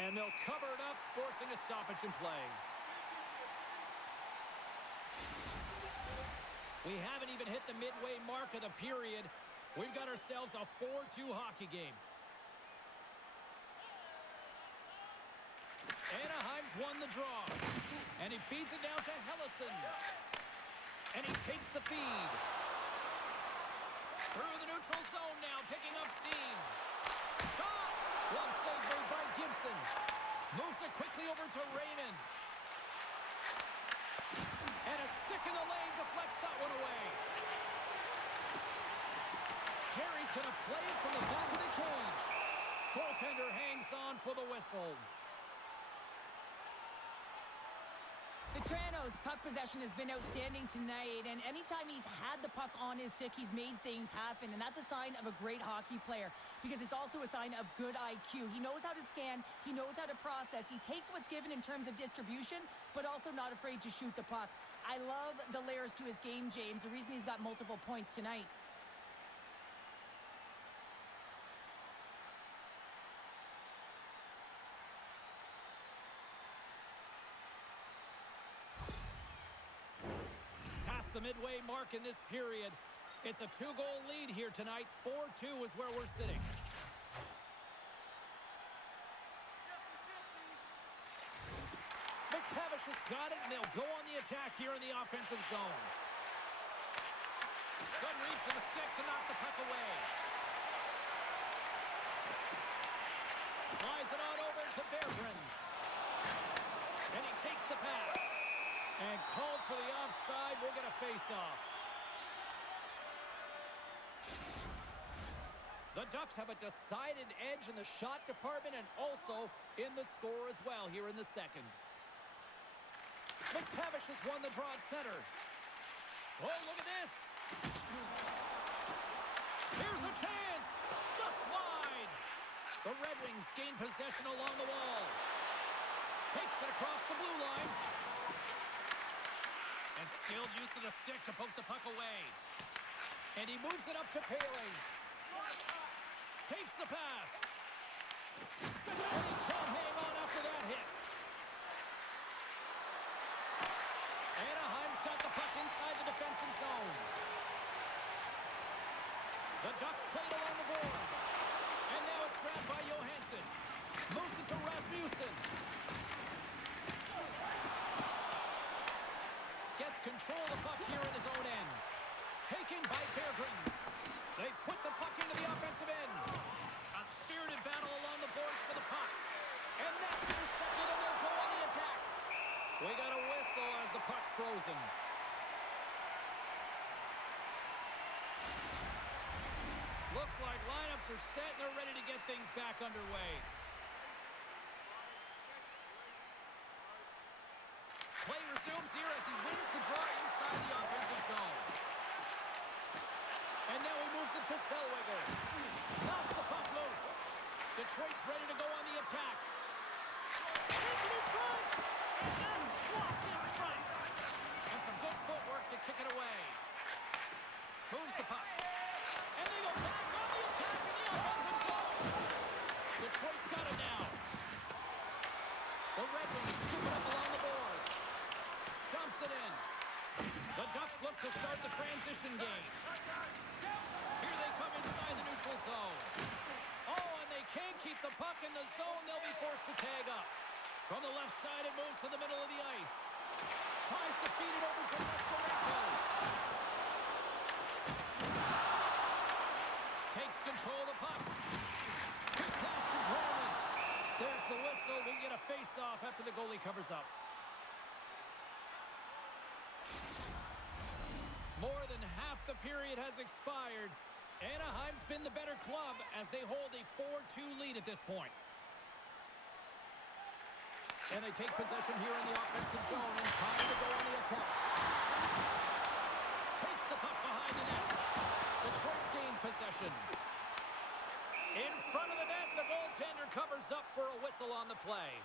And they'll cover it up, forcing a stoppage in play. We haven't even hit the midway mark of the period. We've got ourselves a 4-2 hockey game. Anaheim's won the draw. And he feeds it down to Hellison. And he takes the feed. Through the neutral zone now, picking up steam. Shot! Glove save made by Gibson. Moves it quickly over to Raymond. And a stick in the lane deflects that one away. Carey's going to play it from the back of the cage. Goaltender hangs on for the whistle. Vetrano's puck possession has been outstanding tonight, and anytime he's had the puck on his stick, he's made things happen, and that's a sign of a great hockey player because it's also a sign of good IQ. He knows how to scan, he knows how to process, he takes what's given in terms of distribution, but also not afraid to shoot the puck. I love the layers to his game, James, the reason he's got multiple points tonight. The midway mark in this period. It's a 2-goal lead here tonight. 4-2 is where we're sitting. McTavish has got it, and they'll go on the attack here in the offensive zone. Good reach for the stick to knock the puck away. Slides it on over to Berggren. And he takes the pass. And called for the offside. We'll get a face-off. The Ducks have a decided edge in the shot department and also in the score as well here in the second. McTavish has won the draw at center. Oh, look at this. Here's a chance. Just wide. The Red Wings gain possession along the wall. Takes it across the blue line. And skilled use of the stick to poke the puck away. And he moves it up to Paling. Takes the pass. And he can't hang on after that hit. Anaheim's got the puck inside the defensive zone. The Ducks played along the boards. And now it's grabbed by Johansson. Moves it to Rasmussen. Gets control of the puck here in his own end. Taken by Berggren. They put the puck into the offensive end. A spirited battle along the boards for the puck. And that's intercepted, and they'll go on the attack. We got a whistle as the puck's frozen. Looks like lineups are set, and they're ready to get things back underway. Play resumes here as he wins the draw inside the offensive zone. And now he moves it to Zellweger. Knocks the puck loose. Detroit's ready to go on the attack. Shoots it in front! And that's blocked in front. And some good footwork to kick it away. Moves the puck. And they go back on the attack in the offensive zone. Detroit's got it now. The Red Wings scoop it up along the boards. Dumps it in. The Ducks look to start the transition game. Here they come inside the neutral zone. Oh, and they can't keep the puck in the zone. They'll be forced to tag up. From the left side, it moves to the middle of the ice. Tries to feed it over to Nestorenko. Takes control of the puck. Quick pass to Granlund. There's the whistle. We'll get a face-off after the goalie covers up. More than half the period has expired. Anaheim's been the better club as they hold a 4-2 lead at this point. And they take possession here in the offensive zone and time to go on the attack. Takes the puck behind the net. Detroit's gained possession. In front of the net, the goaltender covers up for a whistle on the play.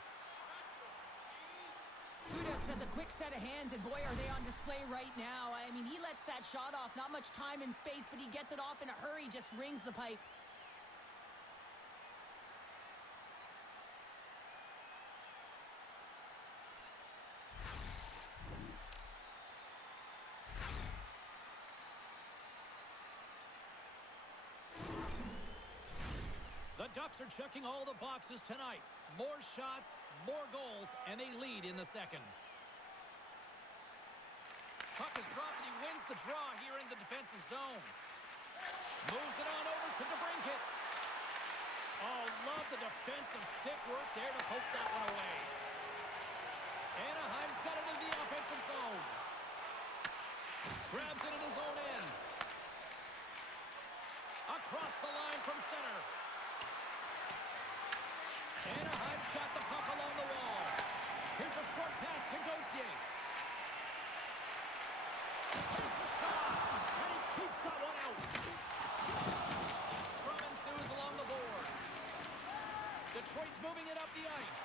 Sudas has a quick set of hands, and boy, are they on display right now. I mean, he lets that shot off. Not much time and space, but he gets it off in a hurry, just rings the pipe. The Ducks are checking all the boxes tonight. More shots, more goals, and they lead in the second. Puck is dropped, and he wins the draw here in the defensive zone. Moves it on over to DeBrincat. Oh, love the defensive stick work there to poke that one away. Anaheim's got it in the offensive zone. Grabs it in his own end. Across the line from center. Anaheim's got the puck along the wall. Here's a short pass to Gauthier. Takes a shot, and he keeps that one out. Scrum ensues along the boards. Detroit's moving it up the ice.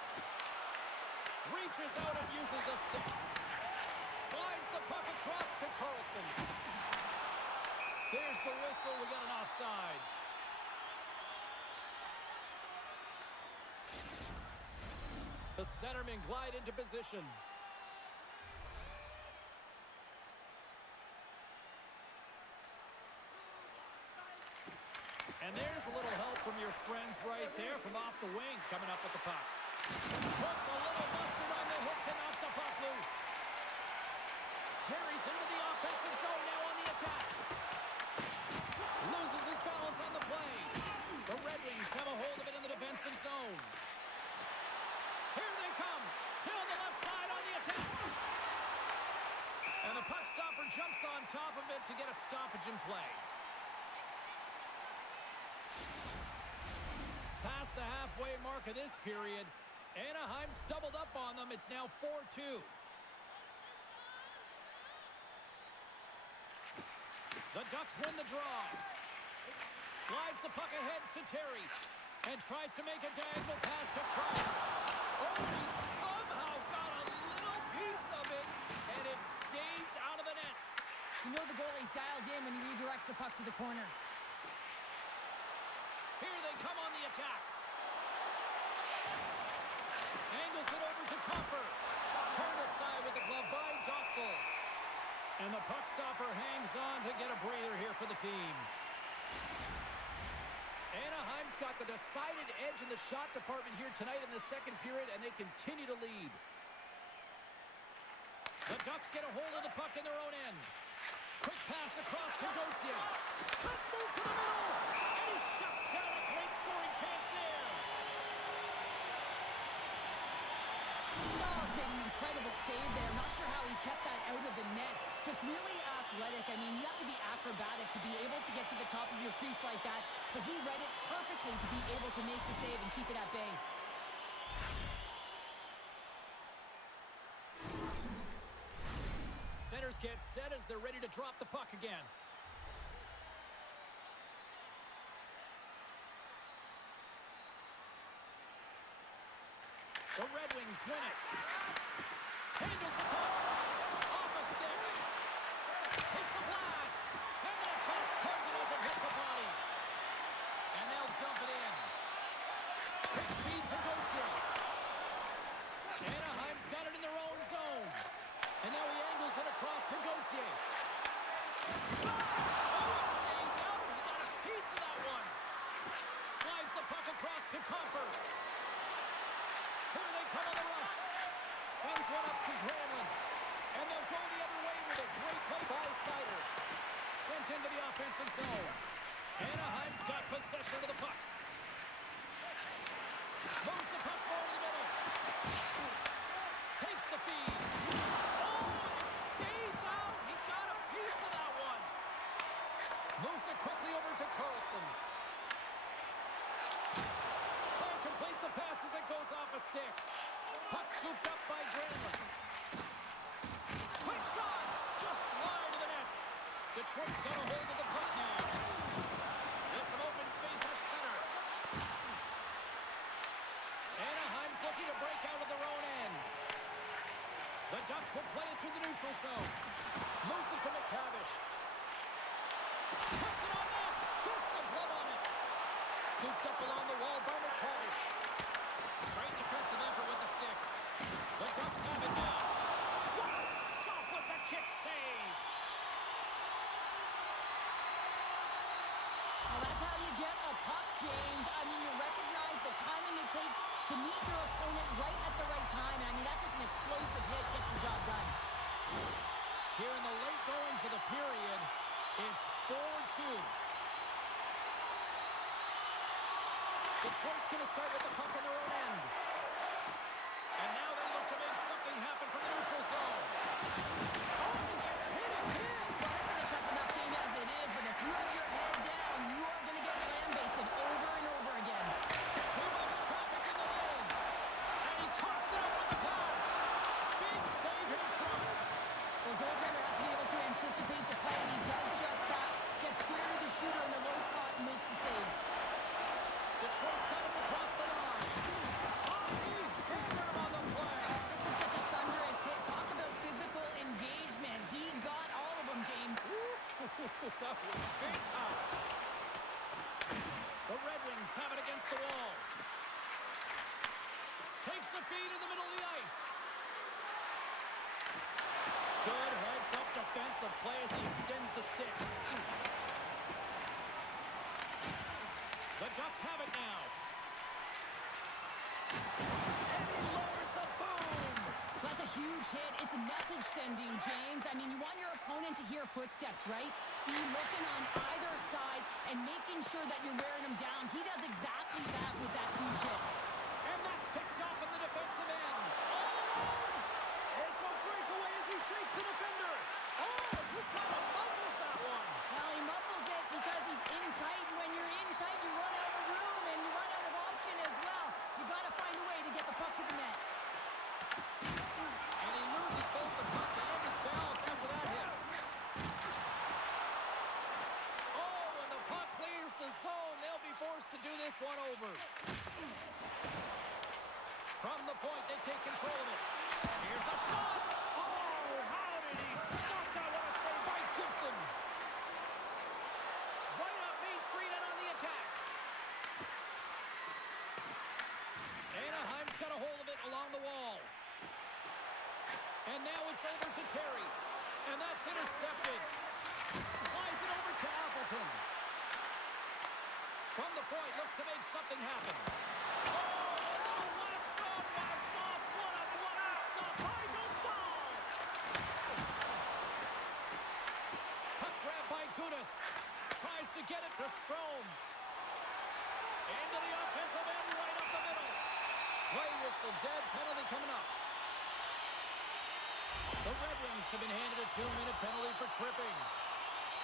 Reaches out and uses the stick. Slides the puck across to Carlson. There's the whistle. We got an offside. The centermen glide into position. And there's a little help from your friends right there from off the wing coming up with the puck. Puts a little mustard on the hook to knock the puck loose. Carries into the offensive zone now on the attack. Loses his balance on the play. The Red Wings have a hold of it in the defensive zone. Here they come. Down the left side on the attack. And the puck stopper jumps on top of it to get a stoppage in play. Past the halfway mark of this period, Anaheim's doubled up on them. It's now 4-2. The Ducks win the draw. Slides the puck ahead to Terry and tries to make a diagonal pass to Kreider. Oh, he somehow got a little piece of it, and it stays out of the net. You know the goalie's dialed in when he redirects the puck to the corner. Here they come on the attack. Angles it over to Copper. Turned aside with the glove by Dostal. And the puck stopper hangs on to get a breather here for the team. Anaheim's got the decided edge in the shot department here tonight in the second period, and they continue to lead. The Ducks get a hold of the puck in their own end. Quick pass across to Gauthier. Let's move to the middle. And he shuts down a great scoring chance there. Stall's made an incredible save there. Not sure how he kept that out of the net. Just really athletic. I mean, you have to be acrobatic to be able to get to the top of your crease like that. But he read it perfectly to be able to make the save and keep it at bay. Centers get set as they're ready to drop the puck again. The Red Wings win it. Handles the puck. Off a stick. Takes a blast. And that's off target as it hits a body. And they'll dump it in. Quick feed to Gauthier. Anaheim's got it in their own zone. And now he angles it across to Gauthier. Oh, it stays out. He got a piece of that one. Slides the puck across to Copper. Here they come on the rush. Sends one up to Granlund. And they'll go the other way with a great play by Sider. Sent into the offensive zone. Anaheim's got possession of the puck. Moves the puck more to the middle. Takes the feed. Oh, and it stays out. He got a piece of that one. Moves it quickly over to Carlson. Can't complete the pass as it goes off a stick. Puck scooped up by Granlund. Quick shot. Just slide to the net. Detroit's got a hold of the puck now. It's an open space at center. Anaheim's looking to break out of their own end. The Ducks will play it through the neutral zone. Moves it to McTavish. Puts it on net. Gets a glove on it. Scooped up along the wall by McTavish. Great defensive effort with the stick. The Ducks have it now. What a stop with the kick save. Well, that's how you get a puck, James. I mean, you recognize the timing it takes to meet your opponent right at the right time. I mean, that's just an explosive hit, gets the job done. Here in the late goings of the period, it's 4-2. Detroit's going to start with the puck in their own end. And now they look to make something happen from the neutral zone. Oh, he gets hit again. Well, this is a tough enough game as it is, but if you have your head down, you are going to get lambasted over and over again. Too much traffic in the lane. And he coughs it up with the pass. Big save in front. Well, goaltender has to be able to anticipate the play, and he does just that. Gets square to the shooter in the low slot and makes the save. Detroit's got him across the line. Oh, he hammered him on the play. This is just a thunderous hit. Talk about physical engagement. He got all of them, James. That was big time. The Red Wings have it against the wall. Takes the feed in the middle of the ice. Good heads-up defensive play as he extends the stick. The Ducks have it now. And he lowers the boom. That's a huge hit. It's a message sending, James. I mean, you want your opponent to hear footsteps, right? Be looking on either side and making sure that you're wearing them down. He does exactly that with that huge hit. And that's picked off in the defensive end. All alone. It's a breakaway as he shakes the defender. Oh, just kind of muffles that one. Well, he muffles it because he's in tight. And when you're in tight, you run out of room and you run out of option as well. You got to find a way to get the puck to the net. And he loses both the puck and his balance after that hit. Oh, and the puck clears the zone. They'll be forced to do this one over. From the point, they take control of it. Here's a shot. Oh, how did he stop that? What a save by Gibson. Right up Main Street and on the attack. Anaheim's got a hold of it along the wall. And now it's over to Terry. And that's intercepted. Slides it over to Appleton. From the point, looks to make something happen. Oh, a little wax on, wax off. What a blocker stop by Dostal. Puck grab by Gudas. Tries to get it to Strome. Into the offensive end, right up the middle. Play whistle dead, penalty coming up. The Red Wings have been handed a 2-minute penalty for tripping.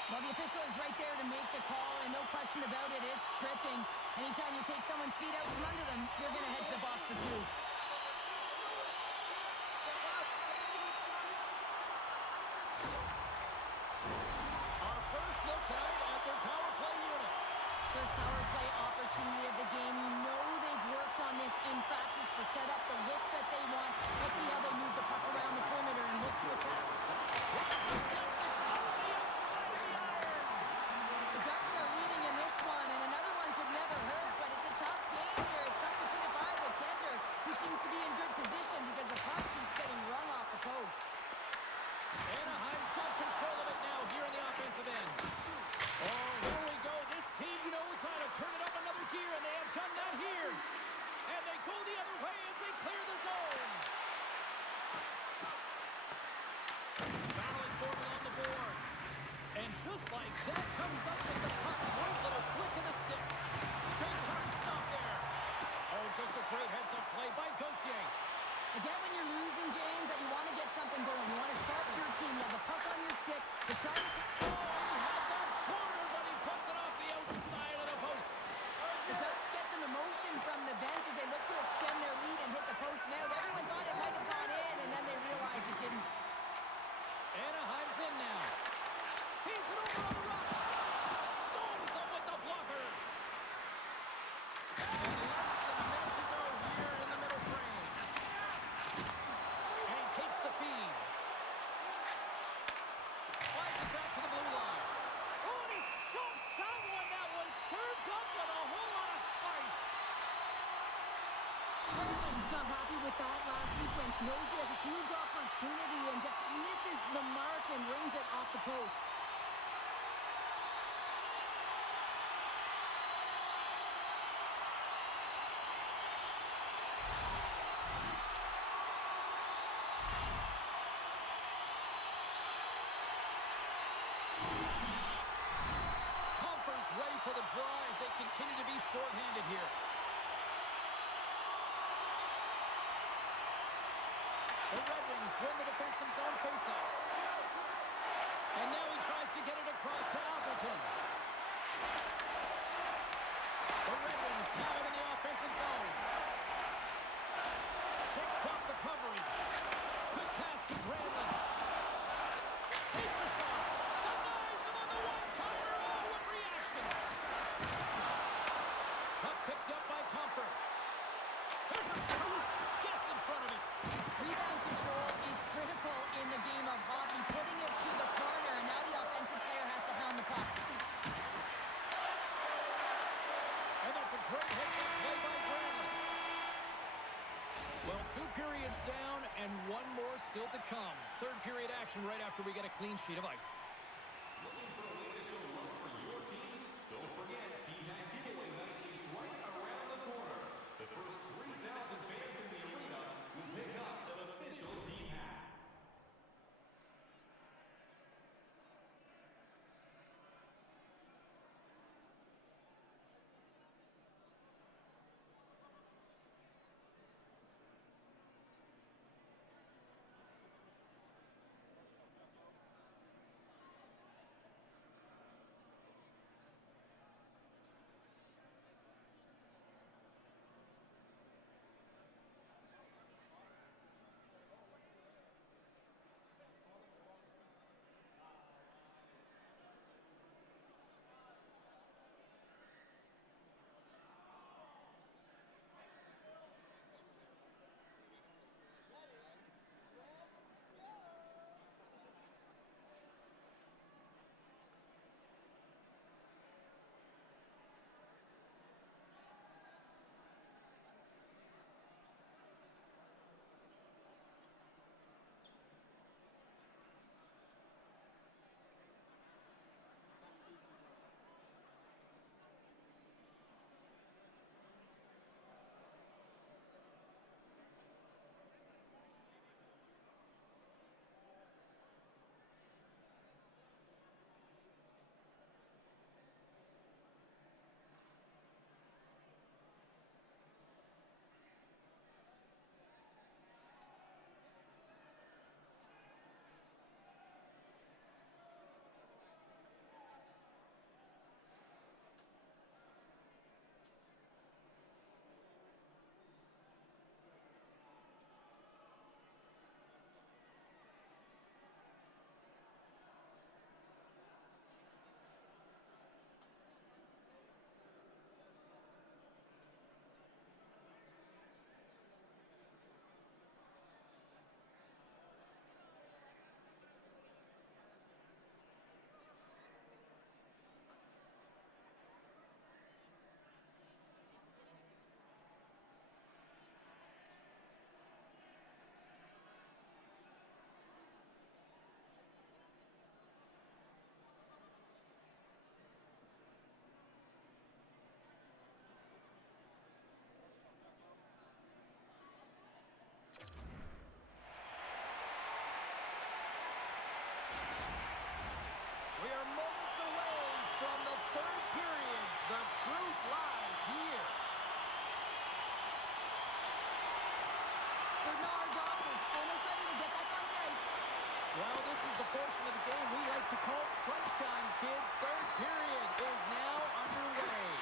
Well, the official is right there to make the call, and no question about it, it's tripping. Anytime you take someone's feet out from under them, they're going to head to the box for two. Our first look tonight at their power play unit. First power play opportunity of the game. You know they've worked on this in practice, the setup, the look that they want. Let's see how they move the puck around the perimeter and look to attack. The Ducks are leading in this one, and another one could never hurt, but it's a tough game here. It's tough to put it by the tender, who seems to be in good position because the puck keeps getting rung off the post. Anaheim's got control of it now here in the offensive end. Oh, here we go. This team knows how to turn it up another gear, and they have done that here. And they go the other way as they clear the zone. Battling for it on the boards. And just like that, comes up with the puck. Great little flick of the stick. Big time stop there. Oh, just a great heads-up play by Gauthier. Again, when you're losing, James, that you want to get something going. You want to spark your team. You have a puck on your stick. It's time to... Oh, he had that corner, but he puts it off the outside of the post. The Ducks get some emotion from the bench as they look to extend their lead and hit the post and out. Everyone thought it might have gone in, and then they realized it didn't. Anaheim's in now. Feeds it over on the rush. Stones up with the blocker. And less than a minute to go here in the middle frame. And he takes the feed. Slides it back to the blue line. Oh, and he stumps that one. That was served up with a whole lot of spice. He's not happy with that last sequence. Knows he has a huge opportunity and just misses the mark and rings it off the post. Comfort's ready for the draw as they continue to be shorthanded here. The Red Wings win the defensive zone faceoff. And now he tries to get it across to Appleton. The Red Wings have it in the offensive zone. Shakes off the coverage. Quick pass to Brandon. Takes a shot. Denies him on the one-timer. Oh, what reaction. Puck picked up by Comfort. Here's a shot. Gets in front of it. Rebound control is critical in the game of hockey, putting it to the corner, and now the offensive player has to hound the puck. And that's a great heads-up play by Brandon. Well, 2 periods down and 1 more still to come. Third period action right after we get a clean sheet of ice. Looking for a way to show love for your team? Don't forget, Team Hat Giveaway Night our doctors almost ready to get back on the ice. Well, this is the portion of the game we like to call crunch time, kids. Third period is now underway.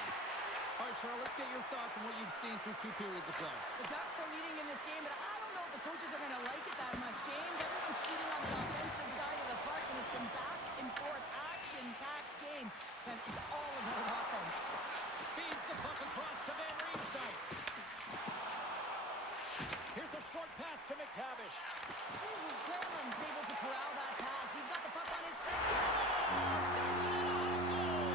All right, Cheryl, let's get your thoughts on what you've seen through 2 periods of play. The Ducks are leading in this game, but I don't know if the coaches are going to like it that much, James. Everyone's shooting on the offensive side of the park, and it's been back and forth, action-packed game. And it's all about offense. Feeds the puck across to Van Riemsdyk. Here's a short pass to McTavish. Granlund's able to corral that pass. He's got the puck on his stick. There's an Anaheim goal!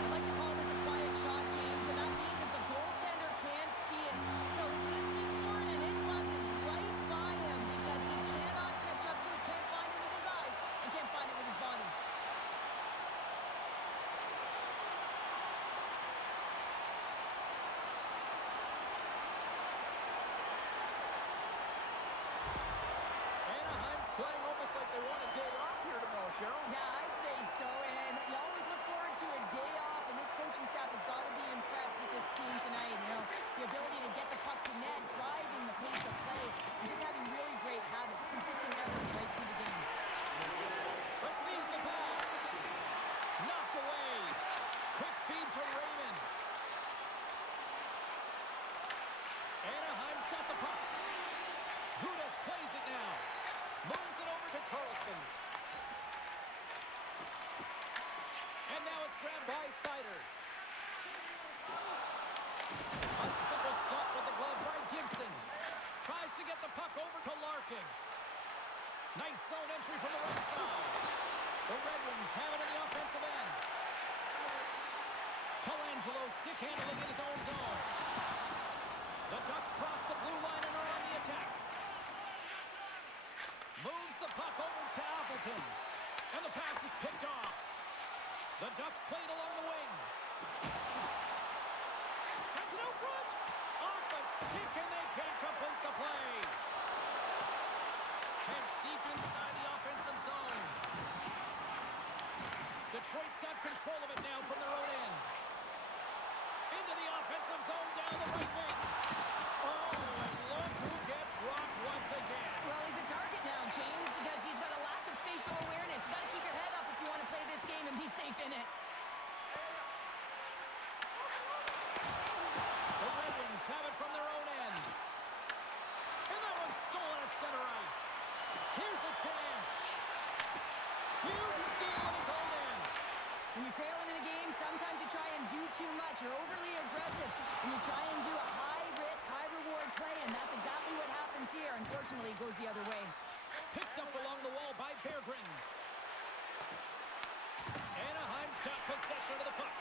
I'd like to call this a quiet shot, James, and that means is the goaltender can't see it. So he's listening for it, and it buzzes right by him because he cannot catch up to it, can't find it with his eyes, and can't find it with his body. Anaheim's playing almost like they want a day off here tomorrow, Cheryl. Yeah, I'd say so, and you always look forward to a day off, and this coaching staff has got to be impressed with this team tonight. You know, the ability to get the puck to net, driving the pace of play, and just having really great habits, consistent effort right through the game. Receives the pass. Knocked away. Quick feed to Raymond. Anaheim's got the puck. Gudas plays it now. Moves it over to Carlson. And now it's grabbed by Sider. A simple stop with the glove by Gibson. Tries to get the puck over to Larkin. Nice zone entry from the right side. The Red Wings have it in the offensive end. Colangelo stick handling in his own zone. The Ducks cross the blue line and are on the attack. Moves the puck over to Appleton. And the pass is picked off. The Ducks played along the wing. Sends it out front. Off the stick, and they can't complete the play. Heads deep inside the offensive zone. Detroit's got control of it now from their own end. Into the offensive zone down the right wing. Oh, and look who gets rocked once again. Well, he's a target now, James, because he's got a lack of spatial awareness. You got to keep your head up if you want to play this game and be safe in it. The Red Wings have it from their own end. And that one's stolen at center ice. Here's a chance. Huge steal at his own end. When you're trailing in a game, sometimes you try and do too much. You're overly aggressive, and you try and do a high-risk, high-reward play, and that's exactly what happens here. Unfortunately, it goes the other way. Picked up along the wall by Berggren. Anaheim's got possession of the puck.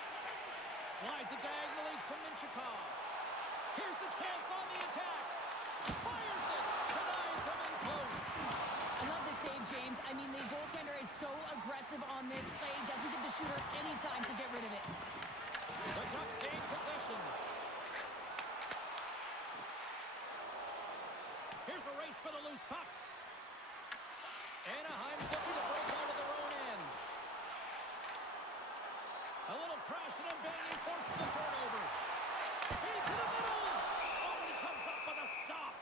Slides it diagonally to Minchikov. Here's a chance on the attack. Fires it. Denies him in close. I love this save, James. I mean, the goaltender is so aggressive on this play. Doesn't give the shooter any time to get rid of it. The Ducks gain possession. Here's a race for the loose puck. Anaheim's looking to break out of their own end. A little crashing and banging forces the turnover. Into the middle. Oh, he comes up with a stop.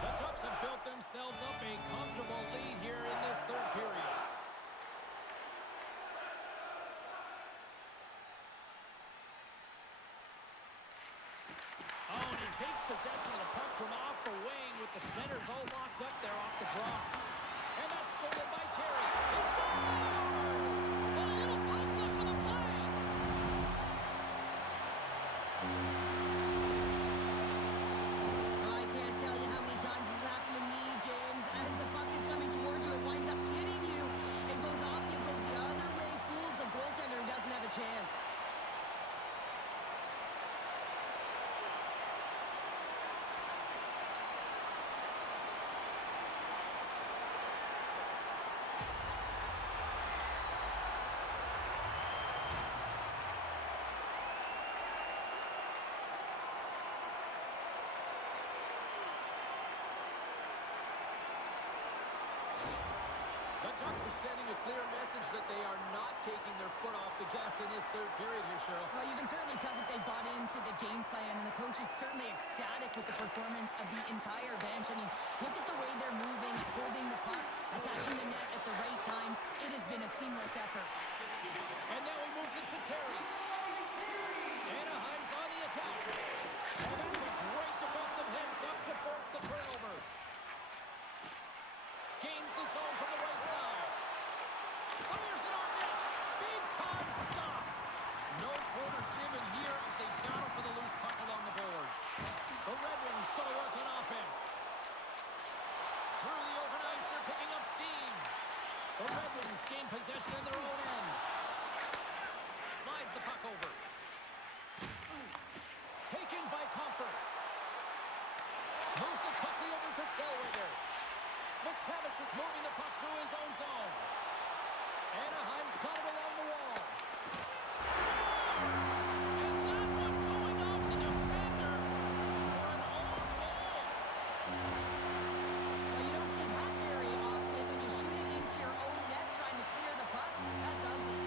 The Ducks have built themselves up a comfortable lead here in this third period. Oh, and he takes possession of the puck from off the wing with the centers all locked up there off the draw. And that's stolen by Terry. He scores! And a little puck left for the play. I can't tell you how many times this has happened to me, James. As the puck is coming towards you, it winds up hitting you. It goes off you, goes the other way, fools the goaltender who doesn't have a chance. sending a clear message that they are not taking their foot off the gas in this third period here, Cheryl. Well, you can certainly tell that they bought into the game plan, and the coach is certainly ecstatic with the performance of the entire bench. I mean, look at the way they're moving, holding the puck, attacking the net at the right times. It has been a seamless effort. And now he moves it to Terry. Anaheim's on the attack. And that's a great defensive heads-up to force the turnover. Gains the zone from the right side. Fires it on net. Big-time stop. No quarter given here as they battle for the loose puck along the boards. The Red Wings going to work on offense. Through the open ice, they're picking up steam. The Red Wings gain possession in their own end. Slides the puck over. Taken by Comfort. Moves it quickly over to Zellweger. McTavish is moving the puck through his own zone. Anaheim's got it along the wall. Scores! And that one going off the defender for an own goal. Well, you don't see that very often when you shoot it into your own net trying to clear the puck. That's ugly.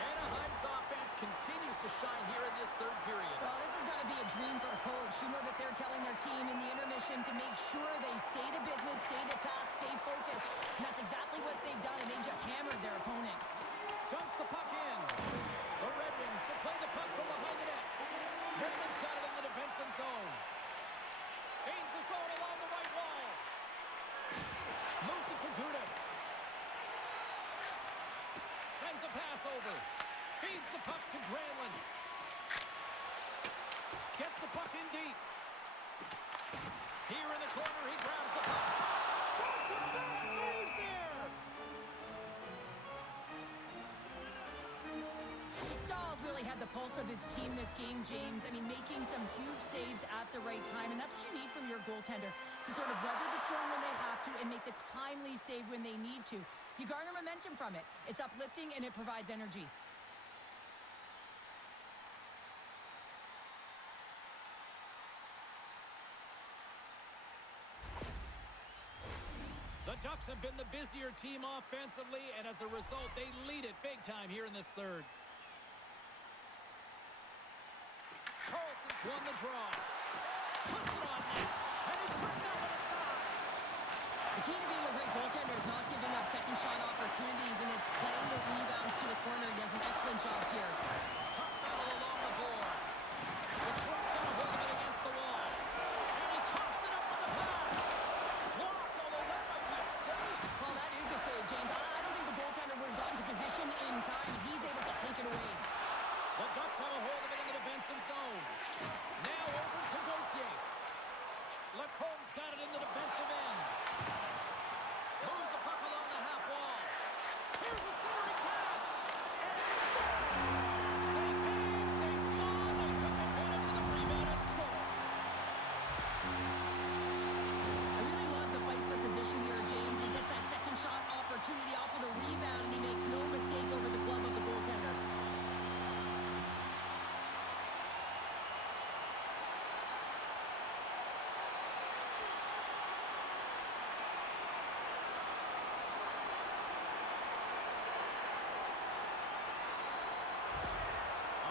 Anaheim's offense continues to shine here in this third period. Well, this has got to be a dream for a coach. You know that they're telling their team in the intermission to make sure they stay to business, stay to task, stay focused. And that's exactly what they've done, and they just hammered their opponent. Dumps the puck in. The Red Wings play the puck from behind the net. Raymond's got it in the defensive zone. Gains the zone along the right wall. Moves it to Gudas. Sends a pass over. Feeds the puck to Granlund. Gets the puck in deep. Here in the corner, he grabs the puck. Back-to-back saves there. Stahl's really had the pulse of his team this game, James. I mean, making some huge saves at the right time, and that's what you need from your goaltender, to sort of weather the storm when they have to and make the timely save when they need to. You garner momentum from it. It's uplifting, and it provides energy. The Ducks have been the busier team offensively, and as a result, they lead it big time here in this third. Carlson's won the draw. Puts it on net, and he put that one aside. The key to being a great goaltender is not giving up second shot opportunities, and it's playing the rebounds to the corner. He does an excellent job here. Puck battle along the boards. Detroit's got a hold of it against the wall. And he coughs it up with the pass. Blocked, although that might be a save. Well, that is a save, James. I don't think the goaltender would have gotten to position in time. He's able to take it away. The Ducks have a hold of it in the defensive zone. Now over to Gauthier. Lacombe's got it in the defensive end. Moves the puck along the half wall. Here's a centering pass. And he scores! They came, they saw, they took advantage of the rebound and scored. I really love the fight for position here, James. He gets that second shot opportunity off of the rebound, and he makes no mistake over the glove of the goaltender.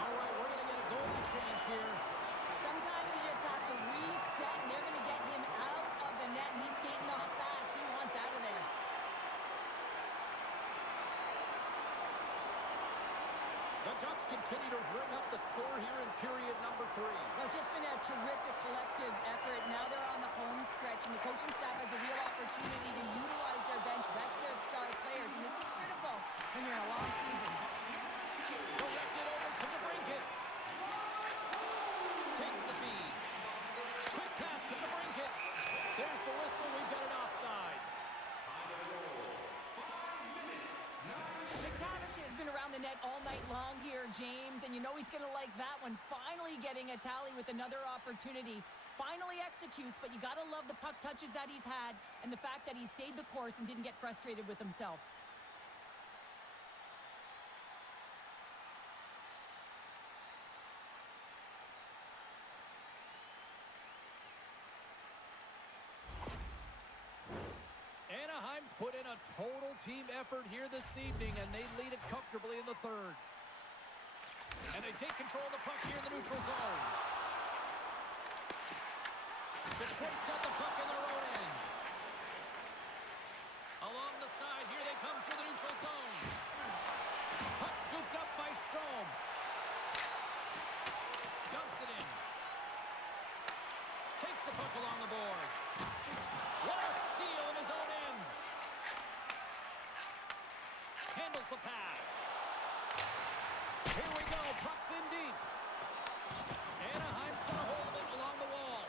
All right, we're going to get a goalie change here. Sometimes you just have to reset, and they're going to get him out of the net, and he's skating off fast. He wants out of there. The Ducks continue to ring up the score here in period number 3. Well, it's just been a terrific collective effort. Now they're on the home stretch, and the coaching staff has a real opportunity to utilize their bench, rest their star players, and this is critical when you're in a long season. Directed over to DeBrincat. Takes the feed. Quick pass to DeBrincat. There's the whistle. We've got an offside. McTavish has been around the net all night long here, James, and you know he's going to like that one. Finally getting a tally with another opportunity. Finally executes, but you got to love the puck touches that he's had and the fact that he stayed the course and didn't get frustrated with himself. a total team effort here this evening, and they lead it comfortably in the third. And they take control of the puck here in the neutral zone. Detroit's got the puck in their own end. Along the side, here they come through the neutral zone. Puck scooped up by Strome. Dumps it in. Takes the puck along the boards. What a steal in his own end. Handles the pass. Here we go. Puck's in deep. Anaheim's got a hold of it along the wall.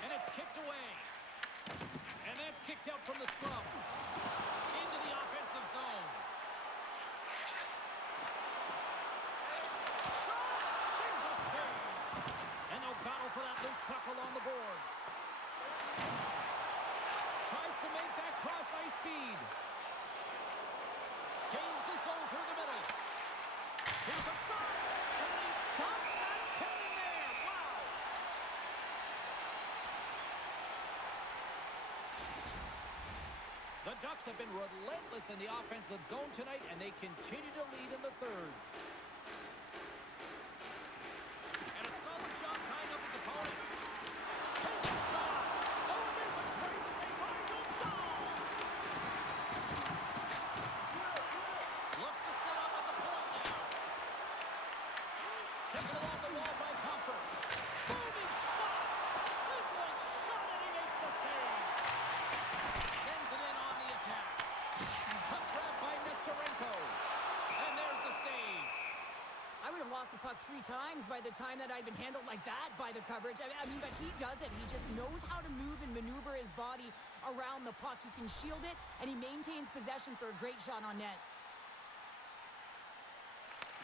And it's kicked away. And that's kicked out from the scrum. Into the offensive zone. Shot! There's a save. And they'll battle for that loose puck along the boards. Tries to make that cross-ice feed. Gains the zone through the middle. Here's a shot. And he stops that cannon there. Wow. The Ducks have been relentless in the offensive zone tonight, and they continue to lead in the third. And a solid job tying up his opponent. Takes a shot. Oh, there's a great save by Gustav. Looks to set up at the point now. Taken along the wall by Comfort. Booming shot. Sizzling shot, and he makes the save. Sends it in on the attack. Puck grab by Nestorenko. And there's the save. I would have lost the puck 3 times by the time that I'd been handled like that by the coverage. I mean, but he doesn't. He just knows how to move and maneuver his body around the puck. He can shield it, and he maintains possession for a great shot on net.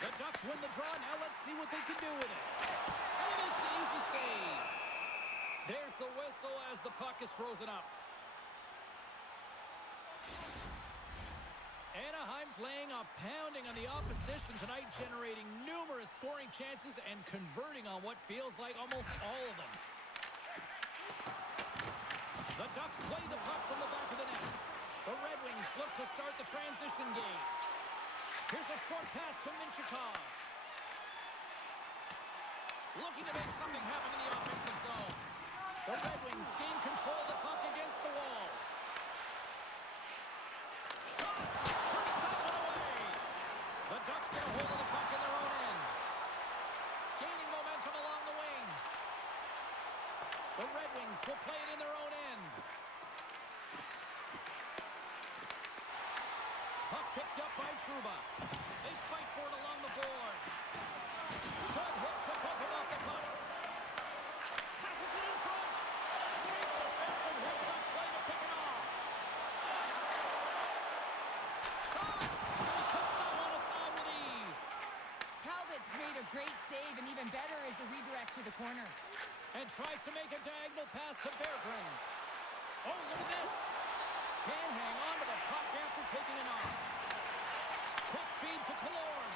The Ducks win the draw. Now let's see what they can do with it. And it's the easy save. There's the whistle as the puck is frozen up. Anaheim's laying a pounding on the opposition tonight, generating numerous scoring chances and converting on what feels like almost all of them. The Ducks play the puck from the back of the net. The Red Wings look to start the transition game. Here's a short pass to Minchikov. Looking to make something happen in the offensive zone. The Red Wings gain control of the puck against the wall. Shot! Takes that one away. The Ducks get a hold of the puck in their own end. Gaining momentum along the wing. The Red Wings will play it in their own end. Puck picked up by Trouba. They fight for it along the boards. Good hook to bump him off the puck. Passes it in front. Great defensive hits on play to pick it off. Shot! And he puts that one aside with ease. Talbot's made a great save, and even better is the redirect to the corner. And tries to make a diagonal pass to Berggren. Oh, look at this. Can't hang on to the puck after taking it off. Quick feed to Killorn.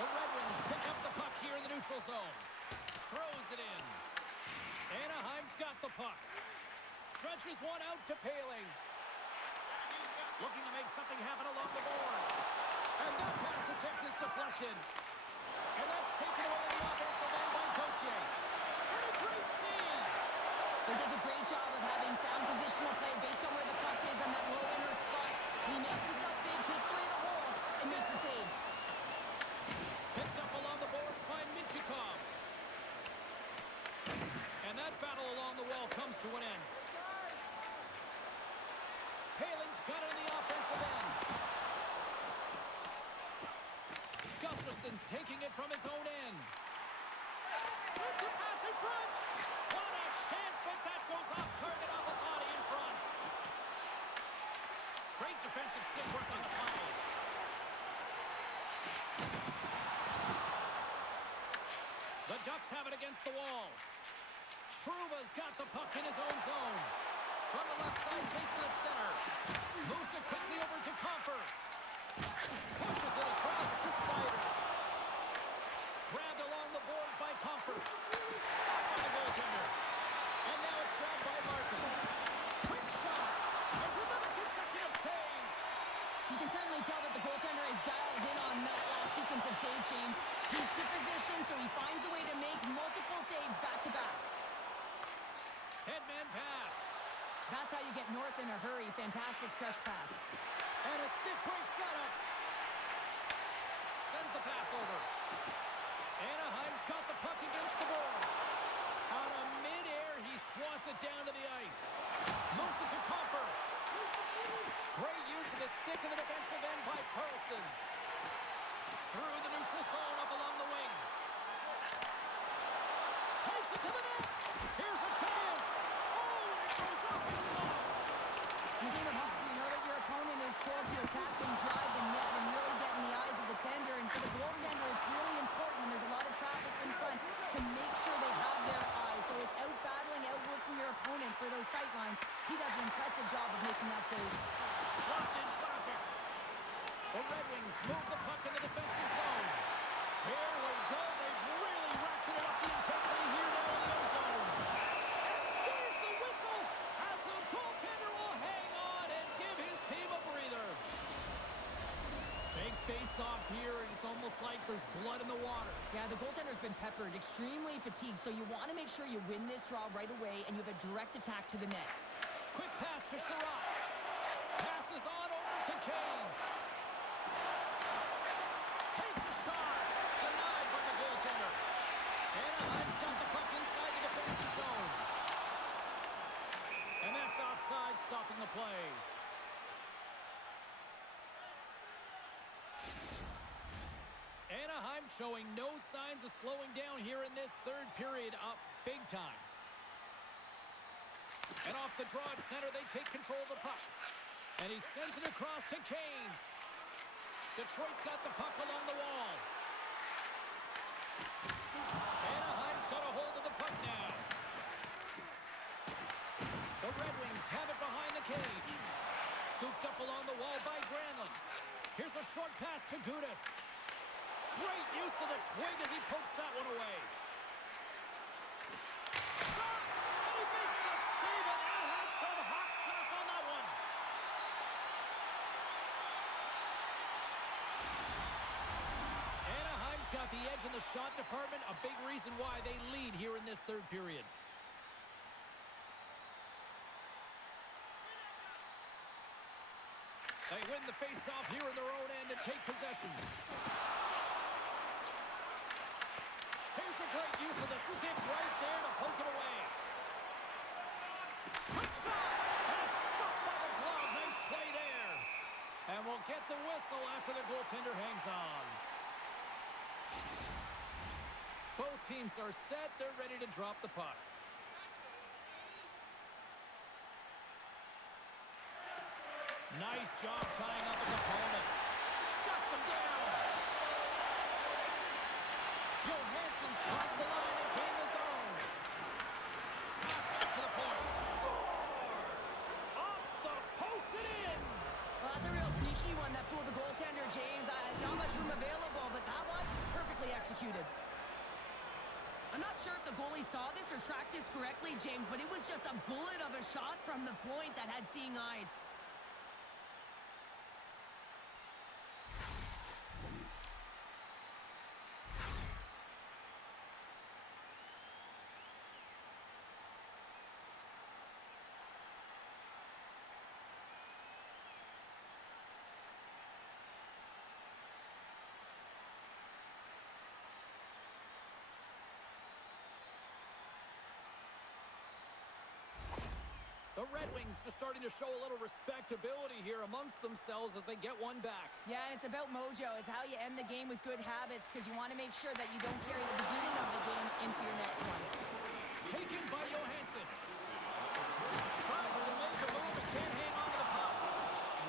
The Red Wings pick up the puck here in the neutral zone. Throws it in. Anaheim's got the puck. Stretches one out to Poehling. Looking to make something happen along the boards. And that pass attempt is deflected. And that's taken away in the offensive end by Gauthier. And a great save. He does a great job of having sound positional play based on where the puck is on that low inner spot. He makes himself big, takes away the holes, and makes the save. Picked up along the boards by Minchikov. And that battle along the wall comes to an end. Poehling's got it in the offensive end. Gustafson's taking it from his own end. Sends a pass in front. What a chance, but that goes off target off a body in front. Great defensive stick work on the play. The Ducks have it against the wall. Trouba's got the puck in his own zone. From the left side, takes it center. Moves it quickly over to Comfort. Pushes it across to Sider. Grabbed along the boards by Comfort. Stopped by the goaltender. And now it's grabbed by Larkin. Quick shot. There's another consecutive it down to the ice. Moves it to Comfort. Great use of the stick in the defensive end by Carlson. Through the neutral zone up along the wing. Takes it to the net. Here's a chance. Oh, and it goes off his glove. In a game of hockey, you know that your opponent is told to attack and drive the net and really get in the eyes of the tender. And for the goaltender, it's really important when there's a lot of traffic in front to make sure they have their eyes. So it's out-battling, outworking your opponent for those sight lines. He does an impressive job of making that save. Blocked in traffic. The Red Wings move the puck in the defensive zone. Here we go. They've really ratcheted up the intensity here now in the ozone. And there's the whistle as the goaltender will hang on and give his team a breather. Big face-off here, and it's almost like there's blood in the water. Yeah, the goaltender's been peppered, extremely fatigued, so you want to make sure you win this draw right away and you have a direct attack to the net. Quick pass to Sherrod. Passes on over to Kane. Takes a shot. Denied by the goaltender. Anaheim's got the puck inside the defensive zone. And that's offside, stopping the play. Anaheim showing no signs of slowing down here in this third period, up big time. And off the draw at center, they take control of the puck. And he sends it across to Kane. Detroit's got the puck along the wall. Anaheim's got a hold of the puck now. The Red Wings have it behind the cage. Scooped up along the wall by Granlund. Here's a short pass to Gudas. Great use of the twig as he pokes that one away. Shot! And he makes the save, and that had some hot sauce on that one. Anaheim's got the edge in the shot department, a big reason why they lead here in this third period. They win the face-off here in their own end and take possession. Here's a great use of the stick right there to poke it away. Quick shot! And it's stopped by the glove. Nice play there. And we'll get the whistle after the goaltender hangs on. Both teams are set. They're ready to drop the puck. Nice job tying up his opponent. Shuts him down. Johansson's crossed the line and gained the zone. Pass back to the point. Scores! Off the post and in! Well, that's a real sneaky one that fooled the goaltender, James. Not much room available, but that was perfectly executed. I'm not sure if the goalie saw this or tracked this correctly, James, but it was just a bullet of a shot from the point that had seeing eyes. The Red Wings are starting to show a little respectability here amongst themselves as they get one back. Yeah, and it's about mojo. It's how you end the game with good habits because you want to make sure that you don't carry the beginning of the game into your next one. Taken by Johansson. Tries to make a move and can't hang on to the puck.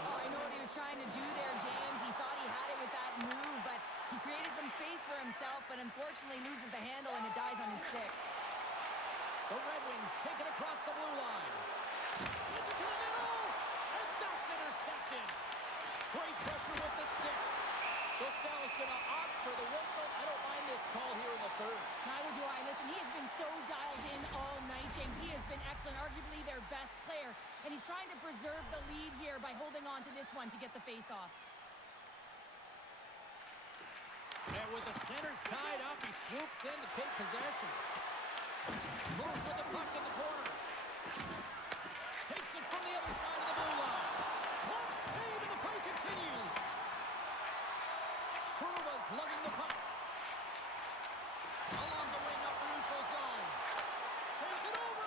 Oh, I know what he was trying to do there, James. He thought he had it with that move, but he created some space for himself, but unfortunately loses the handle and it dies on his stick. The Red Wings take it across the blue line. Sends it to the middle, and that's intercepted. Great pressure with the stick. Dostal is going to opt for the whistle. I don't mind this call here in the third. Neither do I. Listen, he has been so dialed in all night, James. He has been excellent, arguably their best player, and he's trying to preserve the lead here by holding on to this one to get the face-off. And with the centers tied up, he swoops in to take possession. Moves with the puck in the corner. Takes it from the other side of the blue line. Close save, and the play continues. Truba's lugging the puck. Along the wing up the neutral zone. Sends it over.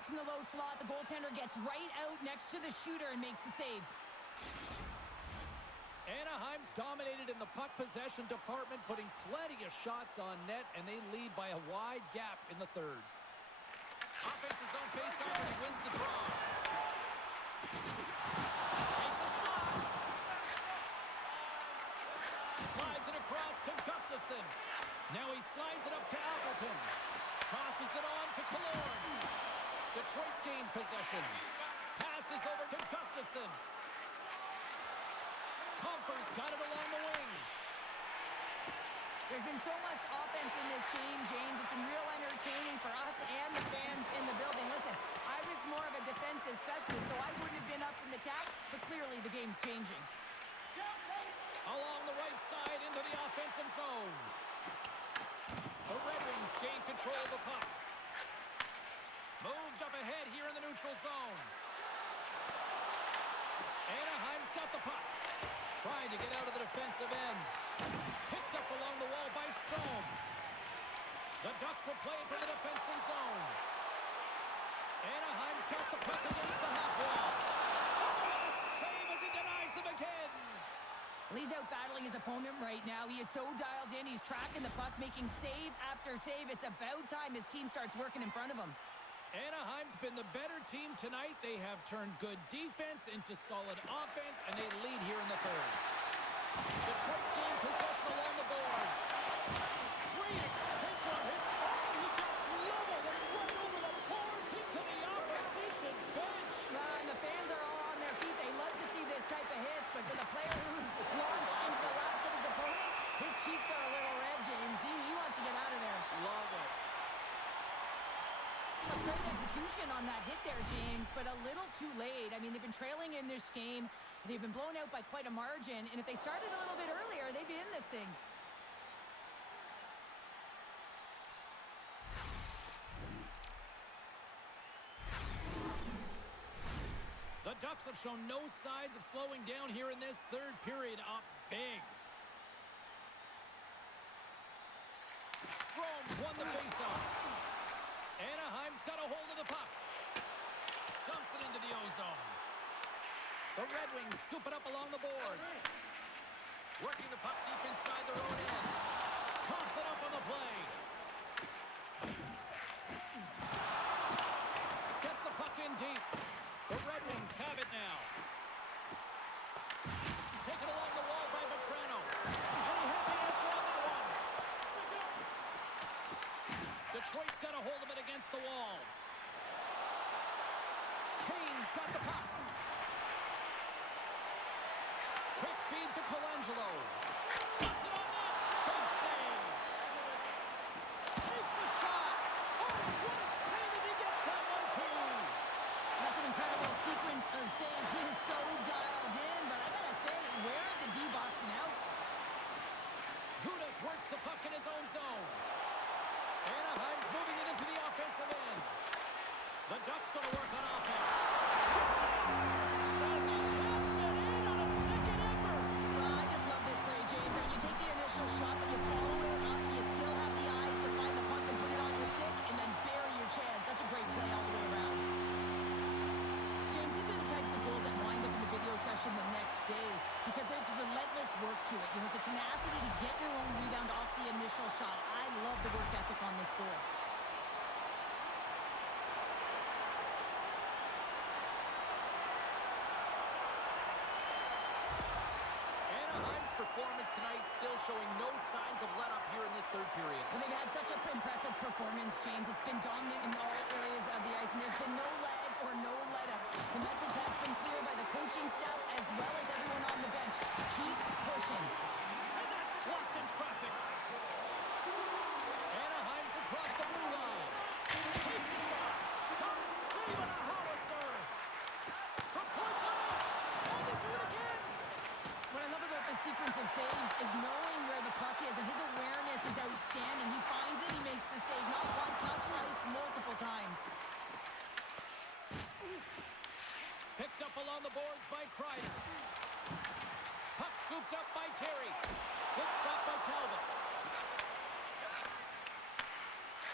Puck's in the low slot. The goaltender gets right out next to the shooter and makes the save. Anaheim's dominated in the puck possession department, putting plenty of shots on net, and they lead by a wide gap in the third. Offensive zone faceoff, and he wins the draw. Takes a shot. Slides it across to Gustafsson. Now he slides it up to Appleton. Tosses it on to Killorn. Detroit's gained possession. Passes over to Gustafsson. Comfort's got it along the wing. There's been so much offense in this game, James. It's been real entertaining for us and the fans in the building. Listen, I was more of a defensive specialist, so I wouldn't have been up in the attack, but clearly the game's changing. Along the right side into the offensive zone. The Red Wings gain control of the puck. Moved up ahead here in the neutral zone. Anaheim's got the puck. Trying to get out of the defensive end. Picked up along the wall by Strome. The Ducks will play it from the defensive zone. Anaheim's got the puck against the half wall. Oh, what a save as he denies them again. Well, he's out battling his opponent right now. He is so dialed in. He's tracking the puck, making save after save. It's about time his team starts working in front of him. Anaheim's been the better team tonight. They have turned good defense into solid offense, and they lead here in the third. Detroit's gained possession along the boards. Great extension on his arm. He just leveled it right over the boards into the opposition bench. And the fans are all on their feet. They love to see this type of hits, but for the player who's launched into the laps of his opponent, his cheeks are a little red, James. He wants to get out of there. Love it. A great execution on that hit there, James, but a little too late. I mean, they've been trailing in this game. They've been blown out by quite a margin, and if they started a little bit earlier, they'd be in this thing. The Ducks have shown no signs of slowing down here in this third period, up big. Strome won the faceoff. Anaheim's got a hold of the puck. Dumps it into the ozone. The Red Wings scoop it up along the boards. Working the puck deep inside their own end. Coughs it up on the play. Gets the puck in deep. The Red Wings have it now. Taken along the wall by Vetrano. And he had the answer on that one. Detroit's got a hold of it against the wall. Kane's got the puck. Quick feed to Colangelo. Puts it on net. Big save. Takes a shot. Oh, what a save as he gets that one too. That's an incredible sequence of saves. He is so dialed in, but I gotta say, where are the D-boxing out? Gudas works the puck in his own zone. Anaheim's moving it into the offensive end. The Ducks gonna work on offense. Says he taps it in on a second effort. I just love this play, James. I mean, you take the initial shot, but you follow it up. You still have the eyes to find the puck and put it on your stick, and then bury your chance. That's a great play all the way around. James, these are the types of goals that wind up in the video session the next day because there's relentless work to it. You know, it's a tenacity to get your own rebound off the initial shot. I love the work ethic on this goal. Anaheim's performance tonight still showing no signs of let up here in this third period. Well, they've had such an impressive performance, James. It's been dominant in all areas of the ice, and there's been no lag or no let-up. The message has been clear by the coaching staff as well as everyone on the bench. Keep pushing. And that's blocked in traffic. Anaheim's across the blue line. Takes a shot. Top save on a howitzer. From point blank. Oh, they do it again. What I love about this sequence of saves is knowing where the puck is, and his awareness is outstanding. He finds it, he makes the save. Not once, not twice, multiple times. Picked up along the boards by Kreider. Puck scooped up by Terry. Good stop by Talbot.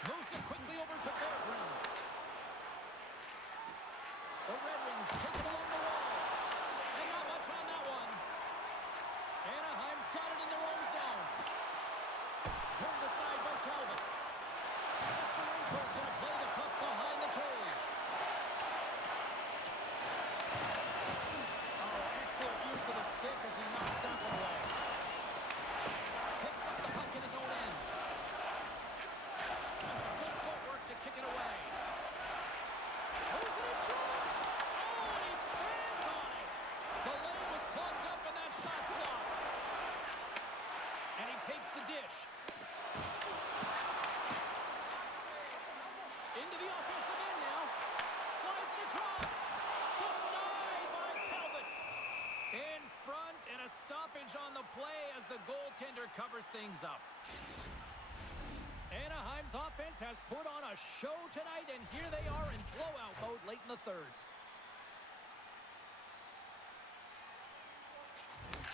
Moves it quickly over to Berggren. Wings kick it along the wall. And not much on that one. Anaheim's got it in their own zone. Turned aside by Talbot. Mr. Winkle's going to play the puck behind the cage. Oh, excellent use of the stick as he knocks that one away. Picks up the puck in his own end. That's some good footwork to kick it away. Moves it in front. Oh, and he fans on it. The lane was plugged up and that shot's blocked. And he takes the dish. Into the offensive end now. Slides it across. Denied by Talbot. In front and a stoppage on the play as the goaltender covers things up. Anaheim's offense has put on a show tonight, and here they are in blowout mode late in the third.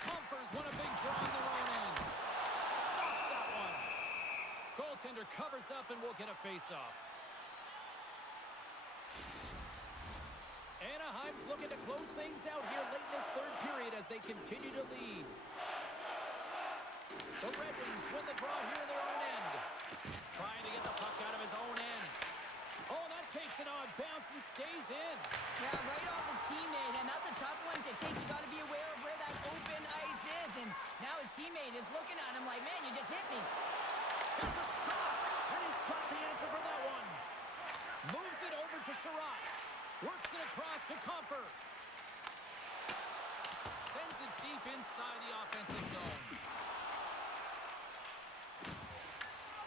Comfers won a big draw on their own end. Stops that one. Goaltender covers up and will get a face-off. Anaheim's looking to close things out here late in this third period as they continue to lead. The Red Wings win the draw here in their own end. Trying to get the puck out of his own end. Oh, that takes an odd bounce and stays in. Yeah, right off his teammate, and that's a tough one to take. You got to be aware of where that open ice is, and now his teammate is looking at him like, man, you just hit me. There's a shot, and he's got the answer for that one. Moves it over to Sherratt. Works it across to Comfer. Sends it deep inside the offensive zone.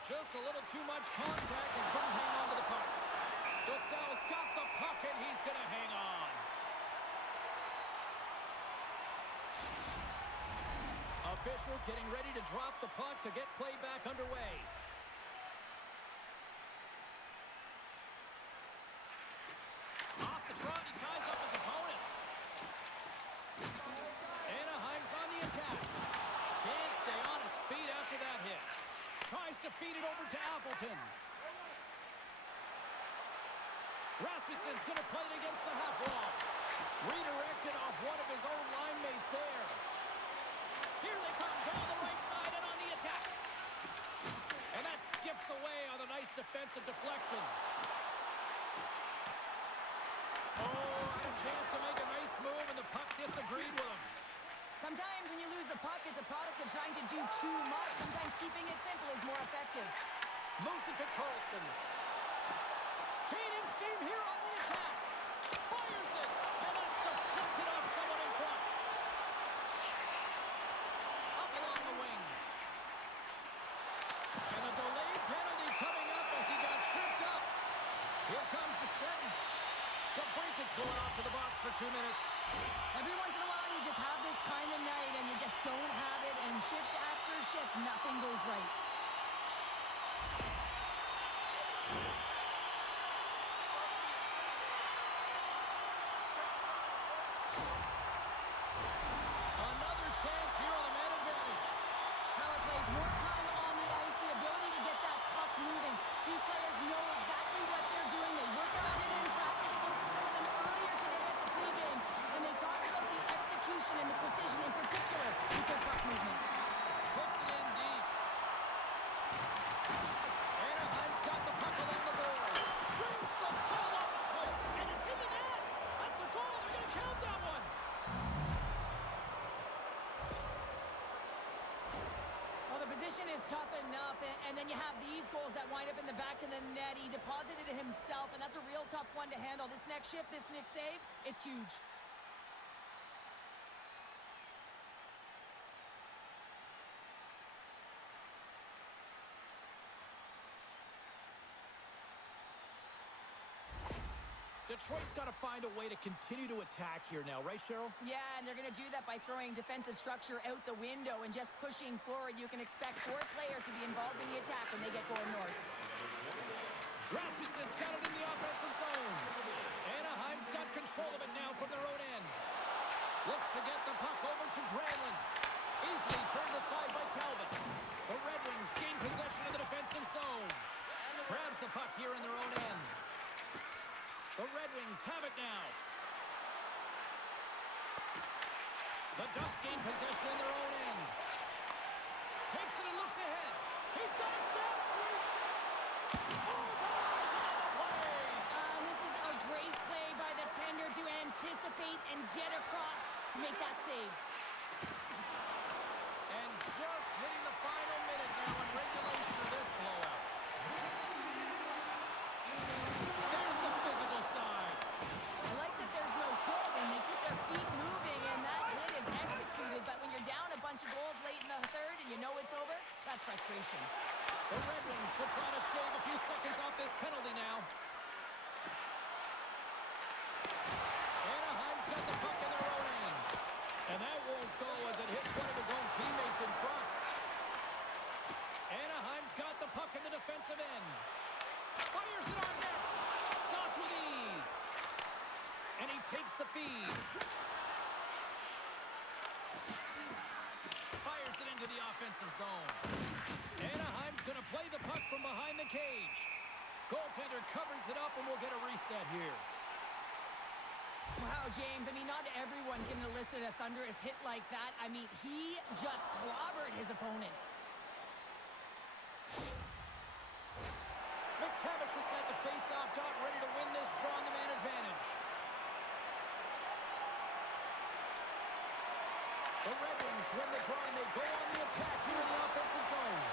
Just a little too much contact and couldn't hang on to the puck. Dostal's got the puck and he's going to hang on. Officials getting ready to drop the puck to get play back underway. Off the trot, he ties up his opponent. Anaheim's on the attack. Can't stay on his feet after that hit. Tries to feed it over to Appleton. Rasmussen's going to play it against the half wall. Redirected off one of his own line mates there. Here they come down the right side and on the attack. And that skips away on a nice defensive deflection. Oh, had a chance to make a nice move and the puck disagreed with him. Sometimes when you lose the puck, it's a product of trying to do too much. Sometimes keeping it simple is more effective. Moves it to Carlson. Gaining steam here on the attack. Fires it, and that's deflected off someone in front. Up along the wing. And a delayed penalty coming up as he got tripped up. Here comes the sentence. DeBrinket's going off to the box for 2 minutes. Every once in a while, you just have this kind of night, and you just don't have it, and shift after shift, nothing goes right. Another chance here on the man advantage. Power plays, more time on the ice, the ability to get that puck moving. These players know exactly what they're doing. They work on it in practice. Spoke to some of them earlier today at the pregame, and they talked about the execution and the precision in particular with their puck movement. Puts it in deep. Anaheim's got the puck along the boards. Brings the ball off the post, and it's in the net. That's a goal. They're going to count that one. Well, the position is tough enough, and then you have these goals that wind up in the back of the net. He deposited it himself, and that's a real tough one to handle. This next shift, this next save, it's huge. Detroit's got to find a way to continue to attack here now, right, Cheryl? Yeah, and they're going to do that by throwing defensive structure out the window and just pushing forward. You can expect 4 players to be involved in the attack when they get going north. Rasmussen's got it in the offensive zone. Anaheim's got control of it now from their own end. Looks to get the puck over to Granlund. Easily turned aside by Talbot. The Red Wings gain possession of the defensive zone. Grabs the puck here in their own end. The Red Wings have it now. The Ducks gain possession in their own end. Takes it and looks ahead. He's got a step. Oh, ties on the play. This is a great play by the tender to anticipate and get across to make that save. And just hitting the final minute now in regulation of this blowout. There's the physical side. I like that there's no quitting. They keep their feet moving, and that hit is executed. But when you're down a bunch of goals late in the third and you know it's over, that's frustration. The Red Wings will try to shave a few seconds off this penalty now. Anaheim's got the puck in their own end. And that won't go as it hits one of his own teammates in front. Anaheim's got the puck in the defensive end. Fires it on net. Stopped with ease. And he takes the feed. Fires it into the offensive zone. Anaheim's going to play the puck from behind the cage. Goaltender covers it up, and we'll get a reset here. Wow, James, I mean, not everyone can elicit a thunderous hit like that. I mean, he just clobbered his opponent. McTavish has had the face-off dot, ready to win this draw on the man advantage. The Red Wings win the draw, and they go on the attack here in the offensive zone.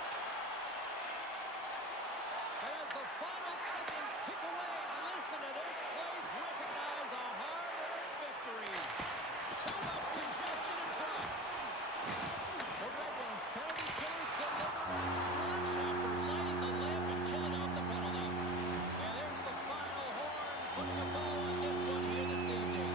As the final seconds tick away, listen to this place recognize a hard-earned victory. Too much congestion in front. The Red Wings penalty killers deliver a clutch effort, lighting the lamp and killing off the penalty. And there's the final horn, putting a bow on this one here this evening.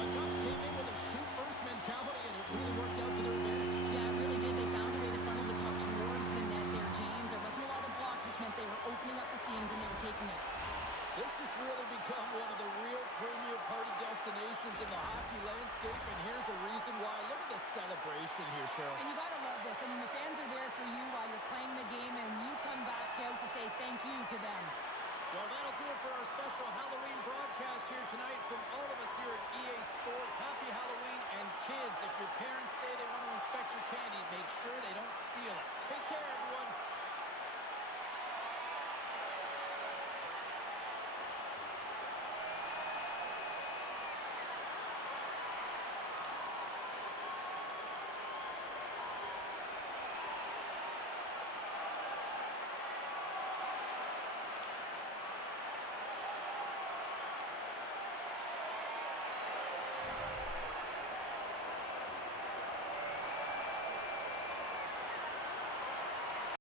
The Ducks came in with a shoot-first mentality, and it really worked out to their advantage. Yeah, it really did. They found a way to funnel the puck towards the net there, James. There wasn't a lot of blocks, which meant they were opening up the seams and they were taking it. This has really become one of the real premier party destinations in the hockey landscape, and here's a reason why. Look at the celebration here, Cheryl. And you gotta love this. I mean, the fans are there for you while you're playing the game, and you come back out to say thank you to them. Well, that'll do it for our special Halloween broadcast here tonight from all of us here at